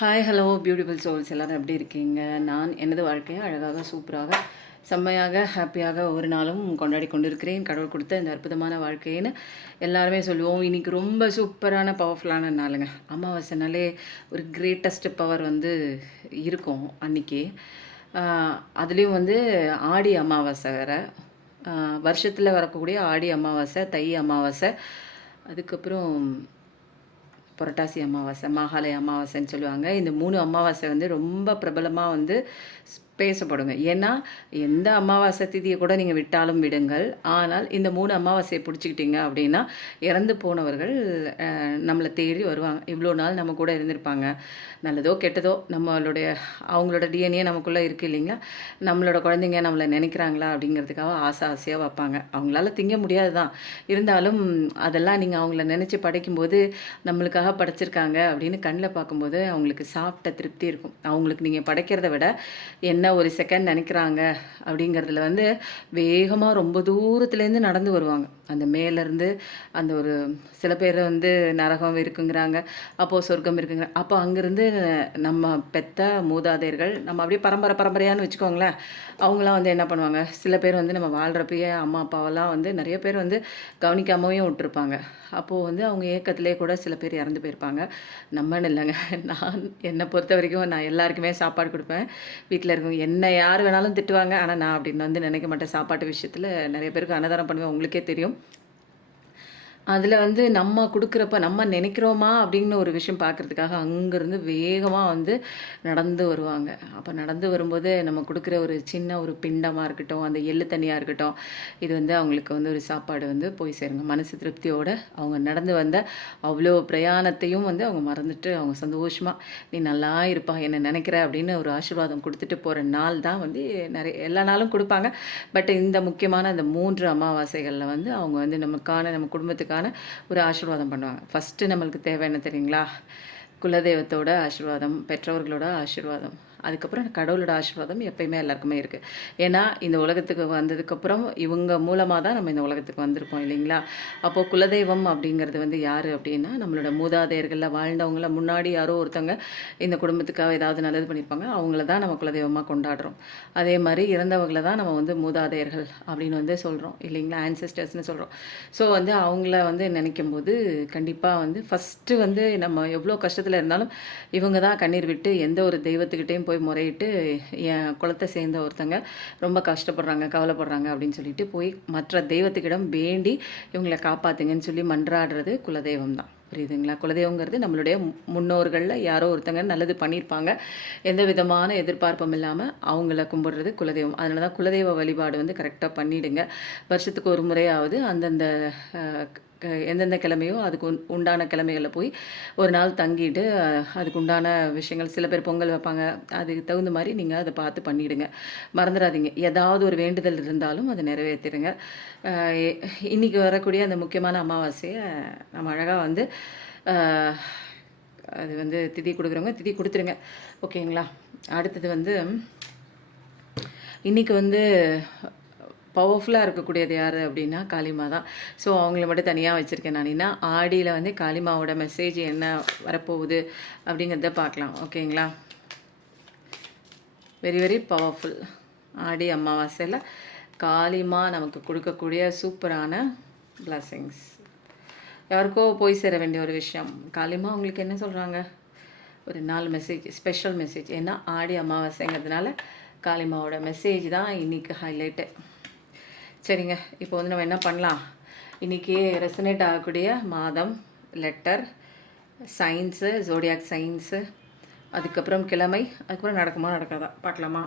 Hi hello beautiful souls எல்லோரும் எப்படி இருக்கீங்க? நான் எனது வாழ்க்கையை அழகாக சூப்பராக செம்மையாக ஹாப்பியாக ஒரு நாளும் கொண்டாடி கொண்டிருக்கிறேன். கடவுள் கொடுத்த இந்த அற்புதமான வாழ்க்கைன்னு எல்லாருமே சொல்லுவோம். இன்றைக்கி ரொம்ப சூப்பரான பவர்ஃபுல்லான நாளுங்க. அமாவாசைனாலே ஒரு கிரேட்டஸ்ட் பவர் வந்து இருக்கும் அன்றைக்கி. அதுலேயும் வந்து ஆடி அமாவாசை வேறு. வருஷத்தில் வரக்கூடிய ஆடி அமாவாசை, தை அமாவாசை, அதுக்கப்புறம் புரட்டாசி அமாவாசை, மாகாளய அமாவாசைன்னு சொல்லுவாங்க. இந்த 3 அமாவாசை வந்து ரொம்ப பிரபலமாக வந்து பேசப்படுங்க. ஏன்னா எந்த அமாவாசை திதியை கூட நீங்கள் விட்டாலும் விடுங்கள். ஆனால் இந்த 3 அமாவாசையை பிடிச்சிக்கிட்டீங்க அப்படின்னா இறந்து போனவர்கள் நம்மளை தேடி வருவாங்க. இவ்வளோ நாள் நம்ம கூட இருந்திருப்பாங்க. நல்லதோ கெட்டதோ அவங்களோட டிஎன்ஏ நமக்குள்ளே இருக்குது இல்லைங்களா? நம்மளோட குழந்தைங்க நம்மளை நினைக்கிறாங்களா அப்படிங்கிறதுக்காக ஆசையாக வைப்பாங்க. அவங்களால திங்க முடியாது தான். இருந்தாலும் அதெல்லாம் நீங்கள் அவங்கள நினச்சி படைக்கும்போது நம்மளுக்காக படைச்சிருக்காங்க அப்படின்னு கண்ணில் பார்க்கும்போது அவங்களுக்கு சாப்பிட்ட திருப்தி இருக்கும். அவங்களுக்கு நீங்கள் படைக்கிறத விட என்ன ஒரு செகண்ட் நினைக்கிறாங்க அப்படிங்கிறதுல வந்து வேகமாக ரொம்ப தூரத்துலேருந்து நடந்து வருவாங்க. அந்த மேலேருந்து அந்த ஒரு சில பேர் வந்து நரகம் இருக்குங்கிறாங்க, அப்போது சொர்க்கம் இருக்குங்க. அப்போ அங்கேருந்து நம்ம பெத்த மூதாதையர்கள் நம்ம அப்படியே பரம்பரையான்னு வச்சுக்கோங்களேன். அவங்களாம் வந்து என்ன பண்ணுவாங்க, சில பேர் வந்து நம்ம வாழ்கிறப்பயே அம்மா அப்பாவெல்லாம் வந்து நிறைய பேர் வந்து கவனிக்காமையும் விட்டுருப்பாங்க. அப்போது வந்து அவங்க ஏக்கத்திலே கூட சில பேர் இறந்து போயிருப்பாங்க. நம்மன்னு இல்லைங்க, நான் என்னை பொறுத்த வரைக்கும் நான் எல்லாருக்குமே சாப்பாடு கொடுப்பேன். வீட்டில் இருக்கவங்க என்ன யார் வேணாலும் திட்டுவாங்க. ஆனால் நான் அப்படின்னு வந்து நினைக்க மாட்டேன். சாப்பாட்டு விஷயத்தில் நிறைய பேருக்கு அன்னதானம் பண்ணுவேன். உங்களுக்கே தெரியும். அதில் வந்து நம்ம கொடுக்குறப்ப நம்ம நினைக்கிறோமா அப்படின்னு ஒரு விஷயம் பார்க்குறதுக்காக அங்கேருந்து வேகமாக வந்து நடந்து வருவாங்க. அப்போ நடந்து வரும்போது நம்ம கொடுக்குற ஒரு சின்ன ஒரு பிண்டமாக இருக்கட்டும், அந்த எள்ளு தண்ணியாக இருக்கட்டும், இது வந்து அவங்களுக்கு வந்து ஒரு சாப்பாடு வந்து போய் சேருங்க. மனசு திருப்தியோடு அவங்க நடந்து வந்த அவ்வளோ பிரயாணத்தையும் வந்து அவங்க மறந்துட்டு அவங்க சந்தோஷமாக நீ நல்லா இருப்பா என்ன நினைக்கிற அப்படின்னு ஒரு ஆசீர்வாதம் கொடுத்துட்டு போகிற நாள் தான் வந்து நிறைய எல்லா நாளும் கொடுப்பாங்க. பட் இந்த முக்கியமான அந்த 3 அமாவாசைகளில் வந்து அவங்க வந்து நம்ம குடும்பத்துக்கான ஒரு ஆசீர்வாதம் பண்ணுவாங்க. ஃபஸ்ட்டு நம்மளுக்கு தேவை என்ன தெரியுங்களா? குலதெய்வத்தோட ஆசீர்வாதம், பெற்றோர்களோட ஆசீர்வாதம், அதுக்கப்புறம் கடவுளோட ஆசீர்வாதம் எப்பயுமே எல்லாருக்குமே இருக்குது. ஏன்னா இந்த உலகத்துக்கு வந்ததுக்கப்புறம் இவங்க மூலமாக தான் நம்ம இந்த உலகத்துக்கு வந்திருக்கோம் இல்லைங்களா? அப்போது குலதெய்வம் அப்படிங்கிறது வந்து யார் அப்படின்னா நம்மளோட மூதாதையர்களில் வாழ்ந்தவங்கள முன்னாடி யாரோ ஒருத்தவங்க இந்த குடும்பத்துக்காக ஏதாவது நல்லது பண்ணியிருப்பாங்க. அவங்கள தான் நம்ம குலதெய்வமாக கொண்டாடுறோம். அதே மாதிரி இறந்தவங்களை தான் நம்ம வந்து மூதாதையர்கள் அப்படின்னு வந்து சொல்கிறோம் இல்லைங்களா? ஆன்செஸ்டர்ஸ்னு சொல்கிறோம். ஸோ வந்து அவங்கள வந்து நினைக்கும் போது கண்டிப்பாக வந்து ஃபஸ்ட்டு வந்து நம்ம எவ்வளோ கஷ்டத்தில் இருந்தாலும் இவங்க தான் கண்ணீர் விட்டு எந்த ஒரு தெய்வத்துக்கிட்டேயும் போய் முறையிட்டு என் குலத்தை சேர்ந்த ஒருத்தங்க ரொம்ப கஷ்டப்படுறாங்க, கவலைப்படுறாங்க அப்படின்னு சொல்லிட்டு போய் மற்ற தெய்வத்துக்கிடம் வேண்டி இவங்களை காப்பாற்றுங்கன்னு சொல்லி மன்றாடுறது குலதெய்வம் தான். புரியுதுங்களா? குலதெய்வங்கிறது நம்மளுடைய முன்னோர்களில் யாரோ ஒருத்தங்க நல்லது பண்ணியிருப்பாங்க. எந்த விதமான எதிர்பார்ப்பும் இல்லாமல் அவங்கள கும்பிடுறது குலதெய்வம். அதனால தான் குலதெய்வ வழிபாடு வந்து கரெக்டாக பண்ணிவிடுங்க. வருஷத்துக்கு ஒரு முறையாவது அந்தந்த எந்தெந்த கிழமையோ அதுக்கு உண்டான கிழமைகளில் போய் ஒரு நாள் தங்கிட்டு அதுக்கு உண்டான விஷயங்கள் சில பேர் பொங்கல் வைப்பாங்க. அதுக்கு தகுந்த மாதிரி நீங்கள் அதை பார்த்து பண்ணிவிடுங்க. மறந்துடாதீங்க. ஏதாவது ஒரு வேண்டுதல் இருந்தாலும் அதை நிறைவேற்றிடுங்க. இன்றைக்கி வரக்கூடிய அந்த முக்கியமான அமாவாசையை நம்ம அழகாக வந்து அது வந்து திதி கொடுக்குறவங்க திதி கொடுத்துருங்க. ஓகேங்களா? அடுத்தது வந்து இன்றைக்கி வந்து பவர்ஃபுல்லாக இருக்கக்கூடியது யார் அப்படின்னா காளிமா தான். ஸோ அவங்கள மட்டும் தனியாக வச்சுருக்கேன் நான். ஏன்னா ஆடியில் வந்து காளிமாவோட மெசேஜ் என்ன வரப்போகுது அப்படிங்கிறத பார்க்கலாம். ஓகேங்களா? Very very powerful. ஆடி அமாவாசையில் காளிமா நமக்கு கொடுக்கக்கூடிய சூப்பரான பிளஸ்ஸிங்ஸ். யாருக்கோ போய் சேர வேண்டிய ஒரு விஷயம். காளிமா உங்களுக்கு என்ன சொல்கிறாங்க? ஒரு 4 மெசேஜ், ஸ்பெஷல் மெசேஜ். ஏன்னா ஆடி அமாவாசைங்கிறதுனால காளிமாவோட மெசேஜ் தான் இன்றைக்கி ஹைலைட்டு. சரிங்க, இப்போ வந்து நம்ம என்ன பண்ணலாம்? இன்றைக்கி ரெசனேட் ஆகக்கூடிய மாதம், லெட்டர், சயின்ஸு, ஜோடியாக் சயின்ஸு, அதுக்கப்புறம் கிழமை, அதுக்கப்புறம் நடக்குமா நடக்காதா பார்க்கலாமா?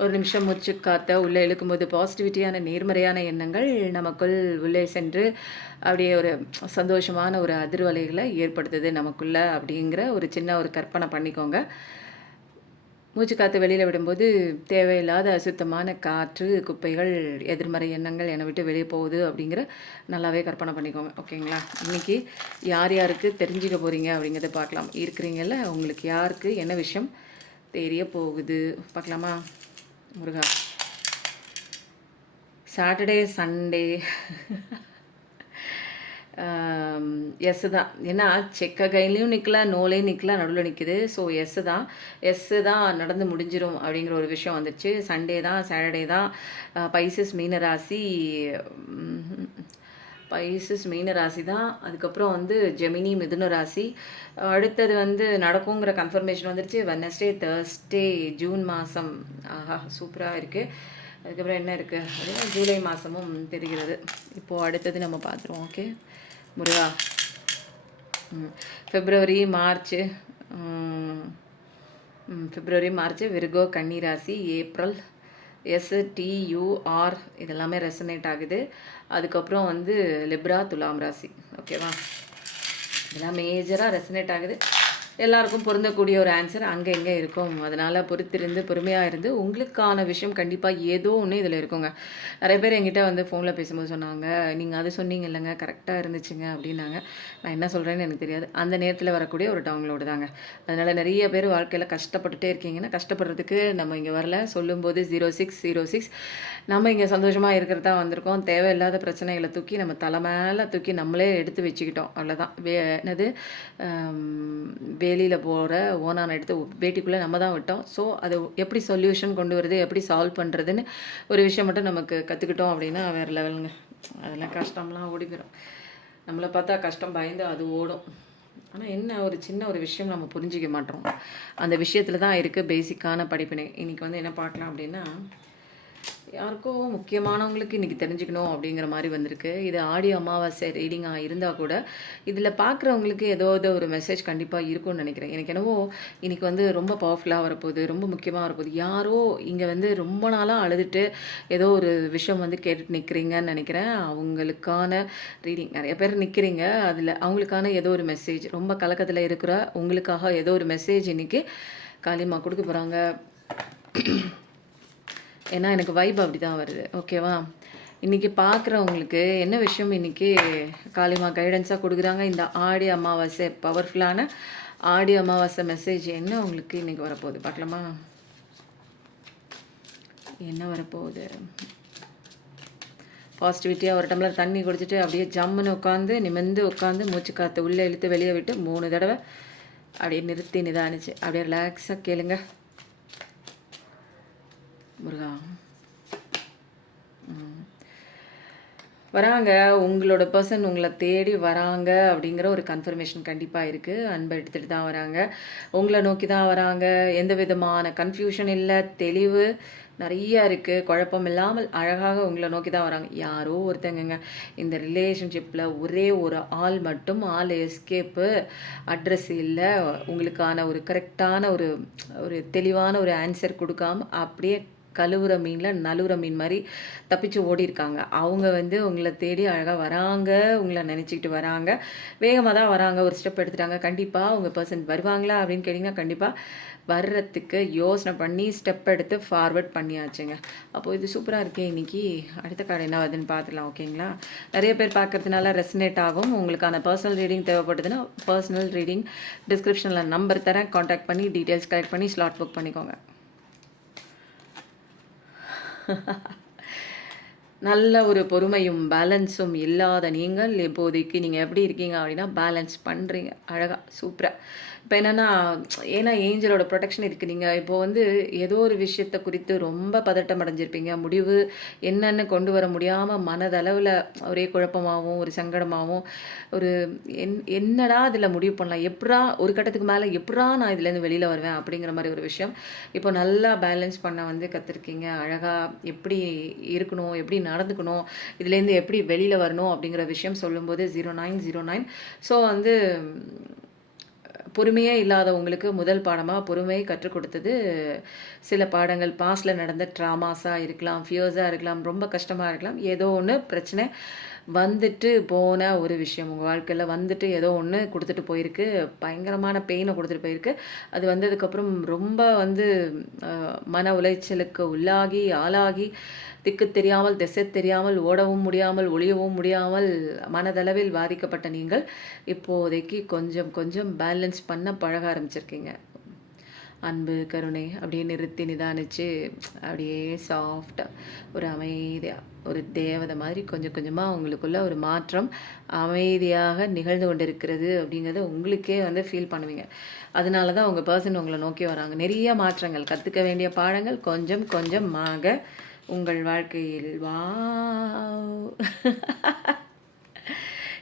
ஒரு நிமிஷம் மூச்சு காற்ற உள்ளே இழுக்கும்போது பாசிட்டிவிட்டியான நேர்மறையான எண்ணங்கள் நமக்குள் உள்ளே சென்று அப்படியே ஒரு சந்தோஷமான ஒரு அதிர்வலைகளை ஏற்படுத்துது நமக்குள்ளே அப்படிங்கிற ஒரு சின்ன ஒரு கற்பனை பண்ணிக்கோங்க. மூச்சு காற்று வெளியில் விடும்போது தேவையில்லாத அசுத்தமான காற்று, குப்பைகள், எதிர்மறை எண்ணங்கள் என்னை விட்டு வெளியே போகுது அப்படிங்கிற நல்லாவே கற்பனை பண்ணிக்கோங்க. ஓகேங்களா? இன்றைக்கி யார் யாருக்கு தெரிஞ்சுக்க போகிறீங்க அப்படிங்கிறத பார்க்கலாம். இருக்கிறீங்கள உங்களுக்கு யாருக்கு என்ன விஷயம் தெரிய போகுது பார்க்கலாமா? முருகா, சாட்டர்டே சண்டே எஸ்ஸு தான். ஏன்னா செக்க கையிலையும் நிற்கல, நோலையும் நிற்கல, நடுவில் நிற்கிது. ஸோ எஸ்ஸு தான். எஸ்ஸு தான் நடந்து முடிஞ்சிரும் அப்படிங்கிற ஒரு விஷயம் வந்துச்சு. சண்டே தான், சாட்டர்டே தான். பைசஸ் மீன ராசி, பைசஸ் மீன ராசி தான். அதுக்கப்புறம் வந்து ஜெமினி மிதுன ராசி. அடுத்தது வந்து நடக்குங்கிற கன்ஃபர்மேஷன் வந்துருச்சு. வெட்னஸ்டே, தேர்ஸ்டே, ஜூன் மாதம். ஆஹா, சூப்பராக இருக்குது. அதுக்கப்புறம் என்ன இருக்குது அப்படின்னா ஜூலை மாதமும் தெரிகிறது. இப்போது அடுத்தது நம்ம பார்த்துருவோம். ஓகே முருகா. பிப்ரவரி மார்ச், பிப்ரவரி மார்ச் விருகோ கன்னி ராசி. ஏப்ரல் STUR இதெல்லாமே ரெசனேட் ஆகுது. அதுக்கப்புறம் வந்து லிப்ரா துலாம் ராசி. ஓகேவா, இதெல்லாம் மேஜராக ரெசனேட் ஆகுது. எல்லாருக்கும் பொருந்தக்கூடிய ஒரு ஆன்சர் அங்கே இங்கே இருக்கும். அதனால் பொறுத்திருந்து பொறுமையாக இருந்து உங்களுக்கான விஷயம் கண்டிப்பாக ஏதோ ஒன்று இதில் இருக்குங்க. நிறைய பேர் என்கிட்ட வந்து ஃபோனில் பேசும்போது சொன்னாங்க, நீங்கள் அது சொன்னீங்க இல்லைங்க, கரெக்டாக இருந்துச்சுங்க அப்படின்னாங்க. நான் என்ன சொல்கிறேன்னு எனக்கு தெரியாது. அந்த நேரத்தில் வரக்கூடிய ஒரு டவுன்லோடு தாங்க. அதனால் நிறைய பேர் வாழ்க்கையில் கஷ்டப்பட்டுட்டே இருக்கீங்கன்னா, கஷ்டப்படுறதுக்கு நம்ம இங்கே வரல. சொல்லும்போது 0606 நம்ம இங்கே சந்தோஷமாக இருக்கிறது தான் வந்திருக்கோம். தேவையில்லாத பிரச்சனைகளை தூக்கி நம்ம தலை மேலே தூக்கி நம்மளே எடுத்து வச்சுக்கிட்டோம். அவ்வளோதான். என்னது வேலியில் போகிற ஓனான எடுத்து வேட்டிக்குள்ளே நம்ம தான் விட்டோம். ஸோ அது எப்படி சொல்யூஷன் கொண்டு வருது, எப்படி சால்வ் பண்ணுறதுன்னு ஒரு விஷயம் மட்டும் நமக்கு கற்றுக்கிட்டோம் அப்படின்னா வேறு லெவலுங்க. அதெல்லாம் கஷ்டம்லாம் ஓடி போயிடும். நம்மளை பார்த்தா கஷ்டம் பயந்து அது ஓடும். ஆனால் என்ன ஒரு சின்ன ஒரு விஷயம் நம்ம புரிஞ்சிக்க மாட்டோம். அந்த விஷயத்தில் தான் இருக்குது பேசிக்கான படிப்பினை. இன்றைக்கி வந்து என்ன பார்க்கலாம் அப்படின்னா, யாருக்கோ முக்கியமானவங்களுக்கு இன்றைக்கி தெரிஞ்சுக்கணும் அப்படிங்கிற மாதிரி வந்திருக்கு. இது ஆடி அமாவாசை ரீடிங்காக இருந்தால் கூட இதில் பார்க்குறவங்களுக்கு ஏதோ ஒரு மெசேஜ் கண்டிப்பாக இருக்கும்னு நினைக்கிறேன். எனக்கு என்னவோ இன்றைக்கி வந்து ரொம்ப பவர்ஃபுல்லாக வரப்போகுது, ரொம்ப முக்கியமாக வரப்போகுது. யாரோ இங்கே வந்து ரொம்ப நாளாக அழுதுட்டு ஏதோ ஒரு விஷயம் வந்து கேட்டுட்டு நிற்கிறீங்கன்னு நினைக்கிறேன். அவங்களுக்கான ரீடிங். நிறைய பேர் நிற்கிறீங்க, அதில் அவங்களுக்கான ஏதோ ஒரு மெசேஜ், ரொம்ப கலக்கத்தில் இருக்கிற உங்களுக்காக ஏதோ ஒரு மெசேஜ் இன்றைக்கி காளியம்மா கொடுக்க போகிறாங்க. ஏன்னா எனக்கு வைப் அப்படி தான் வருது. ஓகேவா, இன்றைக்கி பார்க்குறவங்களுக்கு என்ன விஷயம் இன்றைக்கி காளியம்மா கைடன்ஸாக கொடுக்குறாங்க. இந்த ஆடி அமாவாசை பவர்ஃபுல்லான ஆடி அமாவாசை மெசேஜ் என்ன உங்களுக்கு இன்றைக்கி வரப்போகுது பார்க்கலாமா? என்ன வரப்போகுது? பாசிட்டிவிட்டியாக ஒரு டம்ளர் தண்ணி குடிச்சிட்டு அப்படியே ஜம்முன்னு உட்காந்து நிமிர்ந்து உட்காந்து மூச்சு காற்று உள்ளே இழுத்து வெளியே விட்டு 3 தடவை அப்படியே நிறுத்தி நிதானிச்சு அப்படியே ரிலாக்ஸாக கேளுங்க. முருகா வராங்க, உங்களோட பர்சன் உங்களை தேடி வராங்க அப்படிங்கிற ஒரு கன்ஃபர்மேஷன் கண்டிப்பாக இருக்குது. அன்பை எடுத்துகிட்டு தான் வராங்க, உங்களை நோக்கி தான் வராங்க. எந்த விதமான கன்ஃபியூஷன் இல்லை, தெளிவு நிறையா இருக்குது. குழப்பம் இல்லாமல் அழகாக உங்களை நோக்கி தான் வராங்க. யாரோ ஒருத்தங்கங்க இந்த ரிலேஷன்ஷிப்பில் ஒரே ஒரு ஆள் மட்டும் எஸ்கேப்பு, அட்ரஸ் இல்லை, உங்களுக்கான ஒரு கரெக்டான ஒரு தெளிவான ஒரு ஆன்சர் கொடுக்காம அப்படியே கழுவுற மீனில் நழுவுற மீன் மாதிரி தப்பிச்சு ஓடி இருக்காங்க. அவங்க வந்து உங்களை தேடி அழகாக வராங்க, உங்களை நினச்சிக்கிட்டு வராங்க, வேகமாக தான் வராங்க. ஒரு ஸ்டெப் எடுத்துட்டாங்க. கண்டிப்பாக உங்கள் பர்சன் வருவாங்களா அப்படின்னு கேட்டிங்கன்னா கண்டிப்பாக வர்றதுக்கு யோசனை பண்ணி ஸ்டெப் எடுத்து ஃபார்வர்ட் பண்ணியாச்சுங்க. அப்போது இது சூப்பராக இருக்கே. இன்றைக்கி அடுத்த கார்டு என்ன வருதுன்னு பார்த்துலாம். ஓகேங்களா, நிறைய பேர் பார்க்குறதுனால ரெசனேட் ஆகும். உங்களுக்கான பர்சனல் ரீடிங் தேவைப்படுதுன்னா பர்சனல் ரீடிங் டிஸ்கிரிப்ஷனில் நம்பர் தரேன், காண்டாக்ட் பண்ணி டீட்டெயில்ஸ் கலெக்ட் பண்ணி ஸ்லாட் புக் பண்ணிக்கோங்க. நல்ல ஒரு பொறுமையும் பேலன்ஸும் இல்லாத நீங்கள் இப்போதைக்கு நீங்கள் எப்படி இருக்கீங்க அப்படின்னா பேலன்ஸ் பண்ணுறீங்க அழகாக சூப்பராக. இப்போ என்னென்னா, ஏன்னா ஏஞ்சலோட ப்ரொடெக்ஷன் இருக்குது. நீங்கள் இப்போ வந்து ஏதோ ஒரு விஷயத்தை குறித்து ரொம்ப பதட்டம் அடைஞ்சிருப்பீங்க. முடிவு என்னென்னு கொண்டு வர முடியாமல் மனதளவில் ஒரே குழப்பமாகவும் ஒரு சங்கடமாகவும் ஒரு என்னடா இதில் முடிவு பண்ணலாம், எப்படா ஒரு கட்டத்துக்கு மேலே எப்படா நான் இதுலேருந்து வெளியில் வருவேன் அப்படிங்கிற மாதிரி ஒரு விஷயம் இப்போ நல்லா பேலன்ஸ் பண்ண வந்து கற்றுருக்கீங்க. அழகாக எப்படி இருக்கணும், எப்படி நடந்துக்கணும், இதுலேருந்து எப்படி வெளியில் வரணும் அப்படிங்கிற விஷயம் சொல்லும்போது 0909. ஸோ வந்து பொறுமையே இல்லாதவங்களுக்கு முதல் பாடமாக பொறுமையை கற்றுக் கொடுத்தது சில பாடங்கள். பாஸ்டில் நடந்த ட்ராமாஸாக இருக்கலாம், ஃபியர்ஸாக இருக்கலாம், ரொம்ப கஷ்டமாக இருக்கலாம், ஏதோ ஒன்று பிரச்சனை வந்துட்டு போன ஒரு விஷயம் உங்கள் வாழ்க்கையில் வந்துட்டு ஏதோ ஒன்று கொடுத்துட்டு போயிருக்கு, பயங்கரமான பெயினை கொடுத்துட்டு போயிருக்கு. அது வந்ததுக்கப்புறம் ரொம்ப வந்து மன உளைச்சலுக்கு உள்ளாகி ஆளாகி திக்கு தெரியாமல் திசை தெரியாமல் ஓடவும் முடியாமல் ஒளியவும் முடியாமல் மனதளவில் பாதிக்கப்பட்ட நீங்கள் இப்போதைக்கு கொஞ்சம் கொஞ்சம் பேலன்ஸ் பண்ண பழக ஆரம்பிச்சிருக்கீங்க. அன்பு கருணை அப்படியே நிறுத்தி நிதானித்து அப்படியே சாஃப்டாக ஒரு அமைதியாக ஒரு தேவதை மாதிரி கொஞ்சம் கொஞ்சமாக உங்களுக்குள்ள ஒரு மாற்றம் அமைதியாக நிகழ்ந்து கொண்டிருக்கிறது அப்படிங்கிறத உங்களுக்கே வந்து ஃபீல் பண்ணுவீங்க. அதனால தான் உங்கள் பர்சன் உங்களை நோக்கி வராங்க. நிறைய மாற்றங்கள், கற்றுக்க வேண்டிய பாடங்கள் கொஞ்சம் கொஞ்சமாக உங்கள் வாழ்க்கையில்.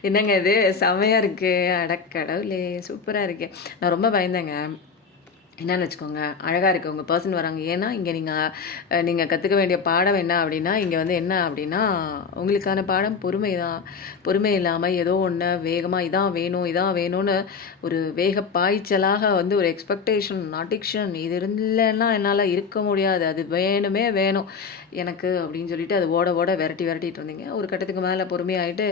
என்னங்க இது செமையாக இருக்குது, அடக்கடவுளே சூப்பராக இருக்கு. நான் ரொம்ப பயந்தேங்க. என்னன்னு வச்சுக்கோங்க, அழகாக இருக்குது உங்கள் பர்சன் வராங்க. ஏன்னா இங்கே நீங்கள் கற்றுக்க வேண்டிய பாடம் என்ன அப்படின்னா, இங்கே வந்து என்ன அப்படின்னா, உங்களுக்கான பாடம் பொறுமை தான். பொறுமை இல்லாமல் ஏதோ ஒன்று வேகமாக இதான் வேணும் இதான் வேணும்னு ஒரு வேக பாய்ச்சலாக வந்து ஒரு எக்ஸ்பெக்டேஷன் நாட்டிக்ஷன் இது இல்லைன்னா என்னால் இருக்க முடியாது, அது வேணுமே வேணும் எனக்கு அப்படின்னு சொல்லிட்டு அது ஓட ஓட விரட்டிட்டு இருந்தீங்க. ஒரு கட்டத்துக்கு மேலே பொறுமையாயிட்டு,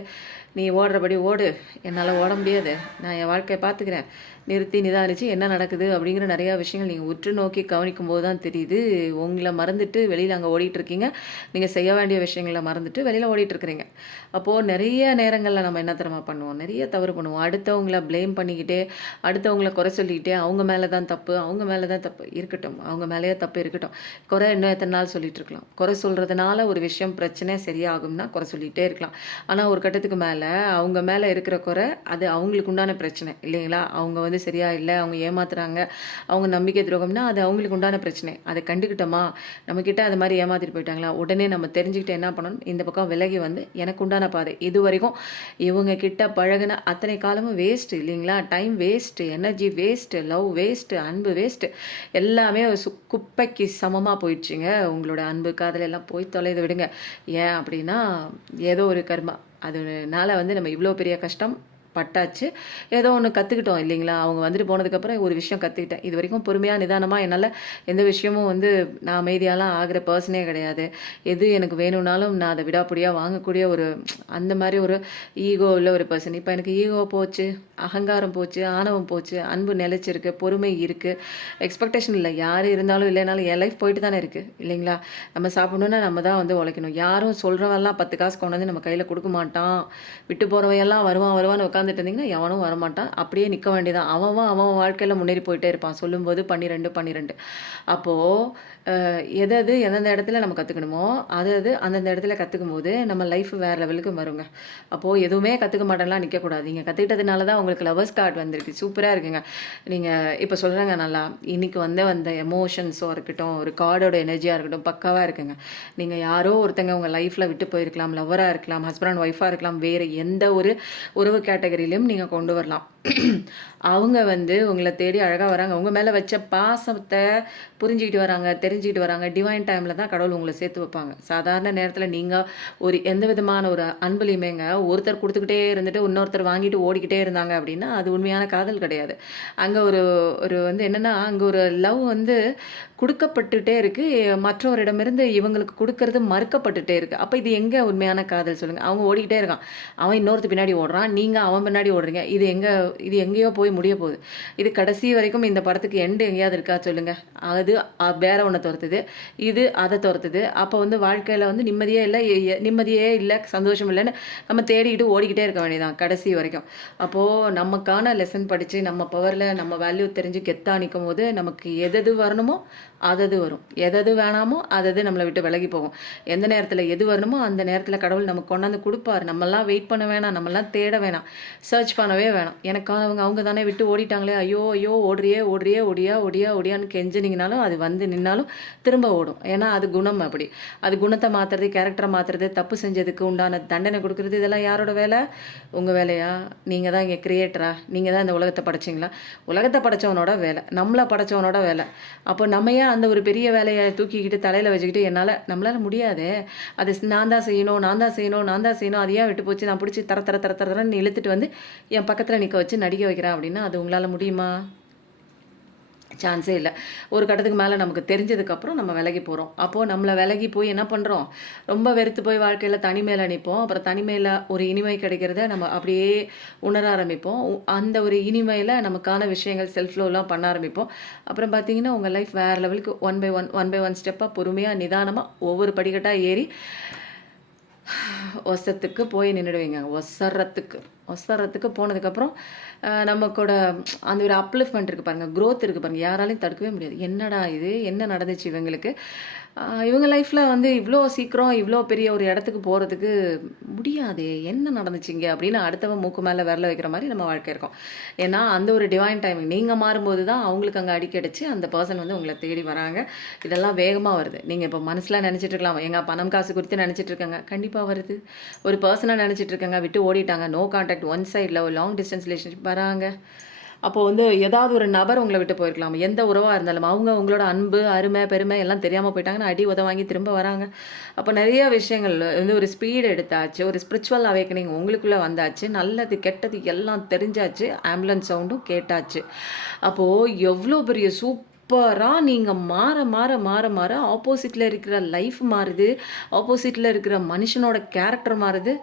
நீ ஓடுறபடி ஓடு, என்னால் ஓட முடியாது, நான் என் வாழ்க்கையை பார்த்துக்கிறேன், நிறுத்தி நிதானித்து என்ன நடக்குது அப்படிங்கிற நிறையா விஷயங்கள் நீங்கள் உற்று நோக்கி கவனிக்கும் போது தான் தெரியுது. உங்களை மறந்துட்டு வெளியில் அங்கே ஓடிட்டுருக்கீங்க. நீங்கள் செய்ய வேண்டிய விஷயங்களை மறந்துட்டு வெளியில் ஓடிட்டுருக்கிறீங்க. அப்போது நிறைய நேரங்களில் நம்ம என்ன தரமாக பண்ணுவோம், நிறைய தவறு பண்ணுவோம். அடுத்தவங்களை ப்ளேம் பண்ணிக்கிட்டே, அடுத்தவங்களை குறை சொல்லிக்கிட்டே, அவங்க மேலே தான் தப்பு அவங்க மேலே தான் தப்பு இருக்கட்டும், அவங்க மேலேயே தப்பு இருக்கட்டும். குறை இன்னும் எத்தனை நாள் சொல்லிட்டு இருக்கலாம். குறை சொல்கிறதுனால ஒரு விஷயம் பிரச்சனை சரியாகும்னா குறை சொல்லிகிட்டே இருக்கலாம். ஆனால் ஒரு கட்டத்துக்கு மேலே அவங்க மேலே இருக்கிற குறை அது அவங்களுக்கு உண்டான பிரச்சனை இல்லைங்களா. அவங்க வந்து சரியா இல்லை, அவங்க ஏமாத்துறாங்க, அவங்க நம்பிக்கை துரோகம்னா அது அவங்களுக்கு உண்டான பிரச்சனை. அதை கண்டுக்கிட்டோமா, நம்மக்கிட்ட அது மாதிரி ஏமாத்திட்டு போயிட்டாங்களா, உடனே நம்ம தெரிஞ்சுக்கிட்டு என்ன பண்ணணும், இந்த பக்கம் விலகி வந்து எனக்கு உண்டான பாதை. இது வரைக்கும் இவங்க கிட்ட பழகின அத்தனை காலமும் வேஸ்ட் இல்லைங்களா. Time waste, energy waste, love waste, அன்பு வேஸ்ட்டு, எல்லாமே குப்பைக்கு சமமாக போயிடுச்சுங்க. உங்களோட அன்பு காதல் எல்லாம் போய் தொலைது விடுங்க. ஏன் அப்படின்னா ஏதோ ஒரு கர்மா, அதனால வந்து நம்ம இவ்வளோ பெரிய கஷ்டம் பட்டாச்சு, ஏதோ ஒன்று கற்றுக்கிட்டோம் இல்லைங்களா. அவங்க வந்துட்டு போனதுக்கப்புறம் ஒரு விஷயம் கற்றுக்கிட்டேன். இது வரைக்கும் பொறுமையாக நிதானமாக என்னால் எந்த விஷயமும் வந்து நான் அமைதியாலாம் ஆகிற பர்சனே கிடையாது. எது எனக்கு வேணும்னாலும் நான் அதை விடாப்பிடியாக வாங்கக்கூடிய ஒரு அந்த மாதிரி ஒரு ஈகோ உள்ள ஒரு பர்சன். இப்போ எனக்கு ஈகோ போச்சு, அகங்காரம் போச்சு, ஆணவம் போச்சு, அன்பு நிலைச்சிருக்கு, பொறுமை இருக்குது, எக்ஸ்பெக்டேஷன் இல்லை. யார் இருந்தாலும் இல்லைனாலும் என் லைஃப் போயிட்டு தானே இருக்குது இல்லைங்களா. நம்ம சாப்பிடணுன்னா நம்ம தான் வந்து உழைக்கணும். யாரும் சொல்கிறவெல்லாம் 10 காசு கொண்டு வந்து நம்ம கையில் கொடுக்க மாட்டான். விட்டு போகிறவையெல்லாம் வருவான்னு உட்காந்துட்டு இருந்தீங்கன்னா எவனும் வரமாட்டான். அப்படியே நிற்க வேண்டியதான். அவன் வாழ்க்கையில் முன்னேறி போயிட்டே இருப்பான். சொல்லும்போது 12 அப்போது எது எந்தெந்த இடத்துல நம்ம கற்றுக்கணுமோ அது அந்தந்த இடத்துல கற்றுக்கும் போது நம்ம லைஃப் வேறு லெவலுக்கு வருங்க. அப்போது எதுவுமே கற்றுக்க மாட்டேன்லாம் நிற்கக்கூடாது. நீங்கள் கற்றுக்கிட்டதுனால தான் உங்களுக்கு லவர்ஸ் கார்டு வந்திருக்கு, சூப்பராக இருக்குங்க. நீங்கள் இப்போ சொல்கிறாங்க நல்லா, இன்றைக்கி வந்த எமோஷன்ஸோ இருக்கட்டும், ஒரு கார்டோட எனர்ஜியாக இருக்கட்டும், பக்காவாக இருக்குங்க. நீங்கள் யாரோ ஒருத்தங்க உங்கள் லைஃப்பில் விட்டு போயிருக்கலாம், லவராக இருக்கலாம், ஹஸ்பண்ட் அண்ட் ஒய்ஃபாக இருக்கலாம், வேறு எந்த ஒரு உறவு கேட்டகரியிலையும் நீங்கள் கொண்டு வரலாம். அவங்க வந்து உங்களை தேடி அழகாக வராங்க. உங்கள் மேலே வச்ச பாசத்தை புரிஞ்சுக்கிட்டு வராங்க, தெரிஞ்சுக்கிட்டு வராங்க. டிவைன் டைமில் தான் கடவுள் உங்களை சேர்த்து வைப்பாங்க. சாதாரண நேரத்தில் நீங்கள் ஒரு எந்த விதமான ஒரு அன்புலையுமேங்க ஒருத்தர் கொடுத்துக்கிட்டே இருந்துட்டு இன்னொருத்தர் வாங்கிட்டு ஓடிக்கிட்டே இருந்தாங்க அப்படின்னா அது உண்மையான காதல் கிடையாது. அங்கே ஒரு வந்து என்னென்னா, அங்கே ஒரு லவ் வந்து கொடுக்கப்பட்டுட்டே இருக்குது, மற்றவரிடமிருந்து இவங்களுக்கு கொடுக்கறது மறுக்கப்பட்டுட்டே இருக்குது. அப்போ இது எங்கே உண்மையான காதல் சொல்லுங்கள். அவங்க ஓடிக்கிட்டே இருக்கான், அவன் இன்னொருத்தர் பின்னாடி ஓடுறான், நீங்கள் அவன் பின்னாடி ஓடுறீங்க. இது எங்கேயோ போய் முடிய போகுது. இது கடைசி வரைக்கும் இந்த படத்துக்கு எண்டு எங்கேயாவது இருக்கா சொல்லுங்கள். அது வேற ஒன்று துரத்துது, இது அதை துரத்துது. அப்போ வந்து வாழ்க்கையில் வந்து நிம்மதியே இல்லை, சந்தோஷம் இல்லைன்னு நம்ம தேடிக்கிட்டு ஓடிக்கிட்டே இருக்க வேண்டியதான் கடைசி வரைக்கும். அப்போது நமக்கான லெசன் படித்து நம்ம பவரில் நம்ம வேல்யூ தெரிஞ்சு கெத்தா நிற்கும் போது நமக்கு எது வரணுமோ அது வரும், எது வேணாமோ அது நம்மளை விட்டு விலகி போகும். எந்த நேரத்தில் எது வரணுமோ அந்த நேரத்தில் கடவுள் நமக்கு கொண்டாந்து கொடுப்பார். நம்மளாம் வெயிட் பண்ண வேணாம், நம்மளாம் தேட வேணாம், சர்ச் பண்ணவே வேணாம். எனக்கானவங்க அவங்க தானே விட்டு ஓடிட்டாங்களே, ஐயோ ஒடியான்னு கெஞ்சினீங்கனாலும் அது வந்து நின்னாலும் திரும்ப ஓடும். ஏன்னா அது குணம். அப்படி அது குணத்தை மாற்றுறது, கேரக்டரை மாற்றுறது, தப்பு செஞ்சதுக்கு உண்டான தண்டனை கொடுக்குறது, இதெல்லாம் யாரோட வேலை? உங்கள் வேலையா? நீங்கள் தான் இங்கே கிரியேட்டரா? நீங்கள் தான் இந்த உலகத்தை படைச்சிங்களா? உலகத்தை படைச்சவனோட வேலை, நம்மளை படைச்சவனோட வேலை. அப்போ நம்ம ஏன் அந்த ஒரு பெரிய வேலையை தூக்கிக்கிட்டு தலையில் வச்சுக்கிட்டு நம்மளால் முடியாது, அது நான் தான் செய்யணும், அது ஏன் விட்டு போச்சு, நான் பிடிச்சி தரன்னு இழுத்துட்டு வந்து என் பக்கத்தில் நிற்க வச்சு நடிக்க வைக்கிறேன் அப்படின்னா அது உங்களால் முடியுமா? சான்ஸே இல்லை. ஒரு கட்டத்துக்கு மேலே நமக்கு தெரிஞ்சதுக்கப்புறம் நம்ம விலகி போகிறோம். அப்போது நம்மளை விலகி போய் என்ன பண்ணுறோம், ரொம்ப வெறுத்து போய் வாழ்க்கையில் தனிமையில் நிற்போம். அப்புறம் தனிமையில் ஒரு இனிமை கிடைக்கிறத நம்ம அப்படியே உணர ஆரம்பிப்போம். அந்த ஒரு இனிமையில் நமக்கான விஷயங்கள் செல்ஃப்லோலாம் பண்ண ஆரம்பிப்போம். அப்புறம் பார்த்திங்கன்னா உங்கள் லைஃப் வேறு லெவலுக்கு ஒன் பை ஒன் ஸ்டெப்பாக பொறுமையாக நிதானமாக ஒவ்வொரு படிக்கட்டாக ஏறி ஒசத்துக்கு போய் நின்றுடுவீங்க. ஒசறத்துக்கு ஒசரத்துக்கு போனதுக்கப்புறம் நமக்கோட அந்த ஒரு அப்லிஃப்ட்மெண்ட் இருக்குது பாருங்கள், க்ரோத் இருக்குது பாருங்கள், யாராலையும் தடுக்கவே முடியாது. என்னடா இது, என்ன நடந்துச்சு இவங்களுக்கு, இவங்க லைஃப்பில் வந்து இவ்வளோ சீக்கிரம் இவ்வளோ பெரிய ஒரு இடத்துக்கு போகிறதுக்கு முடியாதே, என்ன நடந்துச்சுங்க அப்படின்னு அடுத்தவன் மூக்கு மேலே விரல வைக்கிற மாதிரி நம்ம வாழ்க்கை இருக்கும். ஏன்னா அந்த ஒரு டிவைன் டைமிங் நீங்கள் மாறும்போது தான் அவங்களுக்கு அங்கே அடிக்கடிச்சு அந்த பர்சன் வந்து உங்களை தேடி வராங்க. இதெல்லாம் வேகமாக வருது. நீங்கள் இப்போ மனசில் நினச்சிட்டு இருக்கலாம், எங்கள் பணம் காசு குறித்து நினச்சிட்டு இருக்காங்க, கண்டிப்பாக வருது. ஒரு பர்சனாக நினச்சிட்டு இருக்காங்க, விட்டு ஓடிட்டாங்க, நோ கான்டாக்ட், ஒன் சைடில் ஒரு லாங் டிஸ்டன்ஸ் ரிலேஷன்ஷிப் வராங்க. அப்போ வந்து ஏதாவது ஒரு நபர் உங்களை விட்டு போயிருக்கலாம், எந்த உறவாக இருந்தாலும் அவங்க உங்களோட அன்பு அருமை பெருமை எல்லாம் தெரியாமல் போயிட்டாங்கன்னா அடி உத வாங்கி திரும்ப வராங்க. அப்போ நிறைய விஷயங்கள் வந்து ஒரு ஸ்பீடு எடுத்தாச்சு, ஒரு ஸ்பிரிச்சுவல் அவேக்கனிங் உங்களுக்குள்ளே வந்தாச்சு, நல்லது கெட்டது எல்லாம் தெரிஞ்சாச்சு, ஆம்புலன்ஸ் சவுண்டும் கேட்டாச்சு. அப்போது எவ்வளோ பெரிய சூப்பராக நீங்கள் மாற மாற மாற மாற ஆப்போசிட்டில் இருக்கிற லைஃப் மாறுது, ஆப்போசிட்டில் இருக்கிற மனுஷனோட கேரக்டர் மாறுது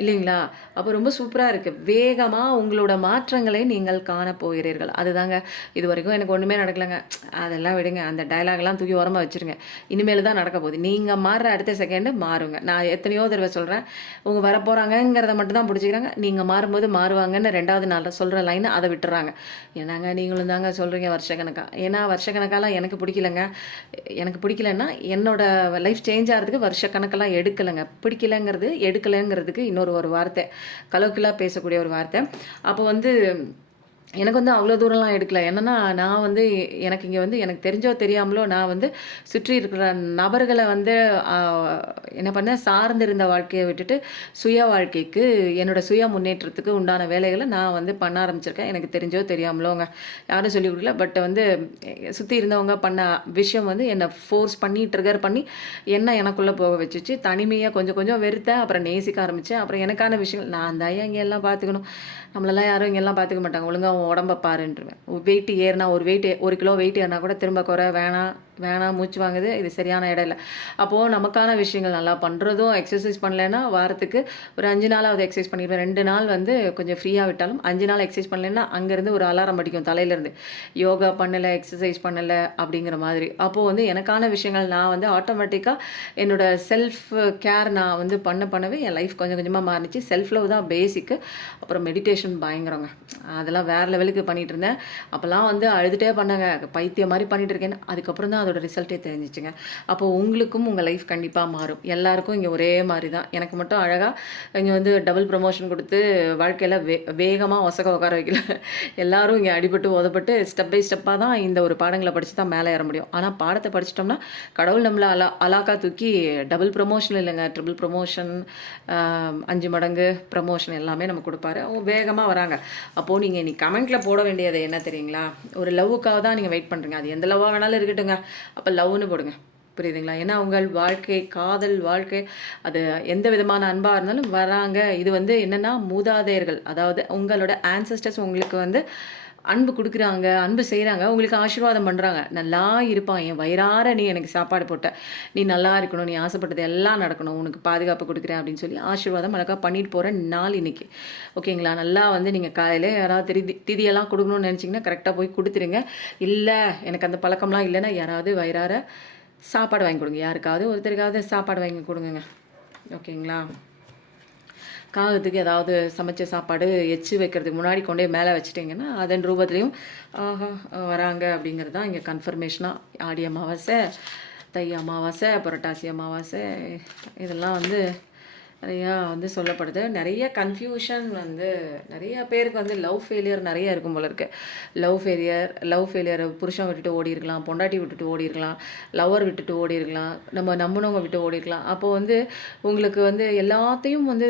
இல்லைங்களா? அப்போ ரொம்ப சூப்பராக இருக்குது. வேகமாக உங்களோட மாற்றங்களை நீங்கள் காணப்போகிறீர்கள். அதுதாங்க. இதுவரைக்கும் எனக்கு ஒன்றுமே நடக்கலைங்க, அதெல்லாம் விடுங்க, அந்த டயலாக்லாம் தூக்கி ஓரமாக வச்சுருங்க. இனிமேல் தான் நடக்க போகுது. நீங்கள் மாறுற அடுத்த செகண்டு மாறுங்க. நான் எத்தனையோ தடவை சொல்கிறேன், உங்க வரப்போகிறாங்கங்கிறத மட்டும் தான் பிடிச்சிக்கிறாங்க. நீங்கள் மாறும்போது மாறுவாங்கன்னு 2வது நாளில் சொல்கிற லைனை அதை விட்டுறாங்க. ஏன்னாங்க நீங்களும் தாங்க சொல்கிறீங்க வருஷக்கணக்காக. ஏன்னா வருஷக்கணக்காலாம் எனக்கு பிடிக்கலங்க. எனக்கு பிடிக்கலன்னா என்னோட லைஃப் சேஞ்ச் ஆகிறதுக்கு வருஷக்கணக்கெல்லாம் எடுக்கலைங்க. பிடிக்கலைங்கிறது எடுக்கலைங்கிறதுக்கு ஒரு வார்த்தை, கலோக்கியலாக பேசக்கூடிய ஒரு வார்த்தை. அப்போ வந்து எனக்கு வந்து அவ்வளோ தூரம்லாம் எடுக்கல. என்னென்னா நான் வந்து எனக்கு இங்கே வந்து எனக்கு தெரிஞ்சோ தெரியாமலோ நான் வந்து சுற்றி இருக்கிற நபர்களை வந்து என்ன பண்ணேன், சார்ந்திருந்த வாழ்க்கையை விட்டுட்டு சுய வாழ்க்கைக்கு, என்னோடய சுய முன்னேற்றத்துக்கு உண்டான வேலைகளை நான் வந்து பண்ண ஆரம்பிச்சிருக்கேன். எனக்கு தெரிஞ்சோ தெரியாமலோங்க, யாரும் சொல்லிக் கொடுக்கல. பட் வந்து சுற்றி இருந்தவங்க பண்ண விஷயம் வந்து என்னை ஃபோர்ஸ் பண்ணி ட்ரிகர் பண்ணி என்ன எனக்குள்ளே போக வச்சுச்சு. தனிமையாக கொஞ்சம் கொஞ்சம் வெறுத்தேன், அப்புறம் நேசிக்க ஆரம்பித்தேன். அப்புறம் எனக்கான விஷயங்கள் நான் தான் இங்கே எல்லாம் பார்த்துக்கணும், நம்மளெல்லாம் யாரும் இங்கெல்லாம் பார்த்துக்க மாட்டாங்க, ஒழுங்காக உடம்ப பாருன்றுவேன். வெயிட் ஏறினா ஒரு கிலோ வெயிட் ஏறினா கூட திரும்ப குறை, வேணாம் மூச்சு வாங்குது, இது சரியான இடம் இல்லை. அப்போது நமக்கான விஷயங்கள் நல்லா பண்ணுறதும், எக்ஸசைஸ் பண்ணலைன்னா வாரத்துக்கு ஒரு 5 நாளாவது எக்ஸசைஸ் பண்ணிடுவேன். 2 நாள் வந்து கொஞ்சம் ஃப்ரீயாக விட்டாலும் 5 நாள் எக்ஸசைஸ் பண்ணலைன்னா அங்கேருந்து ஒரு அலாரம் அடிக்கும் தலையிலேருந்து, யோகா பண்ணலை, எக்ஸசைஸ் பண்ணலை அப்படிங்கிற மாதிரி. அப்போது வந்து எனக்கான விஷயங்கள் நான் வந்து ஆட்டோமேட்டிக்காக என்னோட செல்ஃப் கேர் நான் வந்து பண்ணவே என் லைஃப் கொஞ்சம் கொஞ்சமாக மாறிச்சு. செல்ஃப் லவ் தான் பேசிக்கு. அப்புறம் மெடிடேஷன் பயங்கரங்க, அதெல்லாம் வேறு லெவலுக்கு பண்ணிகிட்டு இருந்தேன். அப்போல்லாம் வந்து அழுதுகிட்டே பண்ணாங்க, பைத்தியம் மாதிரி பண்ணிகிட்டு இருக்கேன். அதுக்கப்புறம் தான் அதோட ரிசல்ட்டே தெரிஞ்சிச்சுங்க. அப்போது உங்களுக்கும் உங்கள் லைஃப் கண்டிப்பாக மாறும். எல்லாருக்கும் இங்கே ஒரே மாதிரி தான். எனக்கு மட்டும் அழகாக இங்கே வந்து டபுள் ப்ரமோஷன் கொடுத்து வாழ்க்கையில் வேகமாக ஒசக்க உட்கார வைக்கல. எல்லாரும் இங்கே அடிபட்டு உதப்பட்டு ஸ்டெப் பை ஸ்டெப்பாக தான் இந்த ஒரு பாடங்களை படித்து தான் மேலே ஏற முடியும். ஆனால் பாடத்தை படிச்சிட்டோம்னா கடவுள் நம்மளை அலாக்கா தூக்கி டபுள் ப்ரமோஷன் இல்லைங்க, ட்ரிபிள் ப்ரமோஷன், 5 மடங்கு ப்ரமோஷன் எல்லாமே நம்ம கொடுப்பாரு. அவங்க வேகமாக வராங்க. அப்போது நீங்கள் கமெண்ட்டில் போட வேண்டியது என்ன தெரியுங்களா, ஒரு லவ்வுக்காக தான் நீங்கள் வெயிட் பண்ணுறீங்க, அது எந்த லவ்வாக வேணாலும் இருக்கட்டுங்க, அப்போ லவ்னு போடுங்க. புரியுதுங்களா? ஏன்னா உங்கள் வாழ்க்கை, காதல் வாழ்க்கை, அது எந்த விதமான அன்பாக இருந்தாலும் வராங்க. இது வந்து என்னென்னா மூதாதையர்கள், அதாவது உங்களோட ஆன்சஸ்டர்ஸ் உங்களுக்கு வந்து அன்பு கொடுக்குறாங்க, அன்பு செய்கிறாங்க, உங்களுக்கு ஆசீர்வாதம் பண்ணுறாங்க. நல்லா இருப்பான், என் வயிறார நீ எனக்கு சாப்பாடு போட்ட, நீ நல்லா இருக்கணும், நீ ஆசைப்பட்டது எல்லாம் நடக்கணும், உனக்கு பாதுகாப்பு கொடுக்குறேன் அப்படின்னு சொல்லி ஆசீர்வாதம் அழகாக பண்ணிட்டு போகிற நாள் இன்றைக்கி. ஓகேங்களா? நல்லா வந்து நீங்கள் காலையில் யாராவது திதியெல்லாம் கொடுக்கணும்னு நினச்சிங்கன்னா கரெக்டாக போய் கொடுத்துருங்க. இல்லை எனக்கு அந்த பழக்கம்லாம் இல்லைன்னா யாராவது வயிறார சாப்பாடு வாங்கி கொடுங்க, யாருக்காவது ஒருத்தருக்காவது சாப்பாடு வாங்கி கொடுங்க. ஓகேங்களா? காகத்துக்கு ஏதாவது சமைச்ச சாப்பாடு எச்சு வைக்கிறதுக்கு முன்னாடி கொண்டே மேலே வச்சுட்டிங்கன்னா அதன் ரூபத்துலேயும் வராங்க அப்படிங்கிறது தான் இங்கே கன்ஃபர்மேஷனாக. ஆடி அமாவாசை, தை அமாவாசை, புரட்டாசி அமாவாசை, இதெல்லாம் வந்து நிறையா வந்து சொல்லப்படுது. நிறைய கன்ஃபியூஷன் வந்து நிறைய பேருக்கு வந்து லவ் ஃபெயிலியர் நிறைய இருக்கும் போல இருக்குது. லவ் ஃபெயிலியர் புருஷன் விட்டுட்டு ஓடி இருக்கலாம், பொண்டாட்டி விட்டுட்டு ஓடி இருக்கலாம், லவ்வர் விட்டுட்டு ஓடி இருக்கலாம், நம்ம நம்பினவங்க விட்டு ஓடி இருக்கலாம். அப்போது வந்து உங்களுக்கு வந்து எல்லாத்தையும் வந்து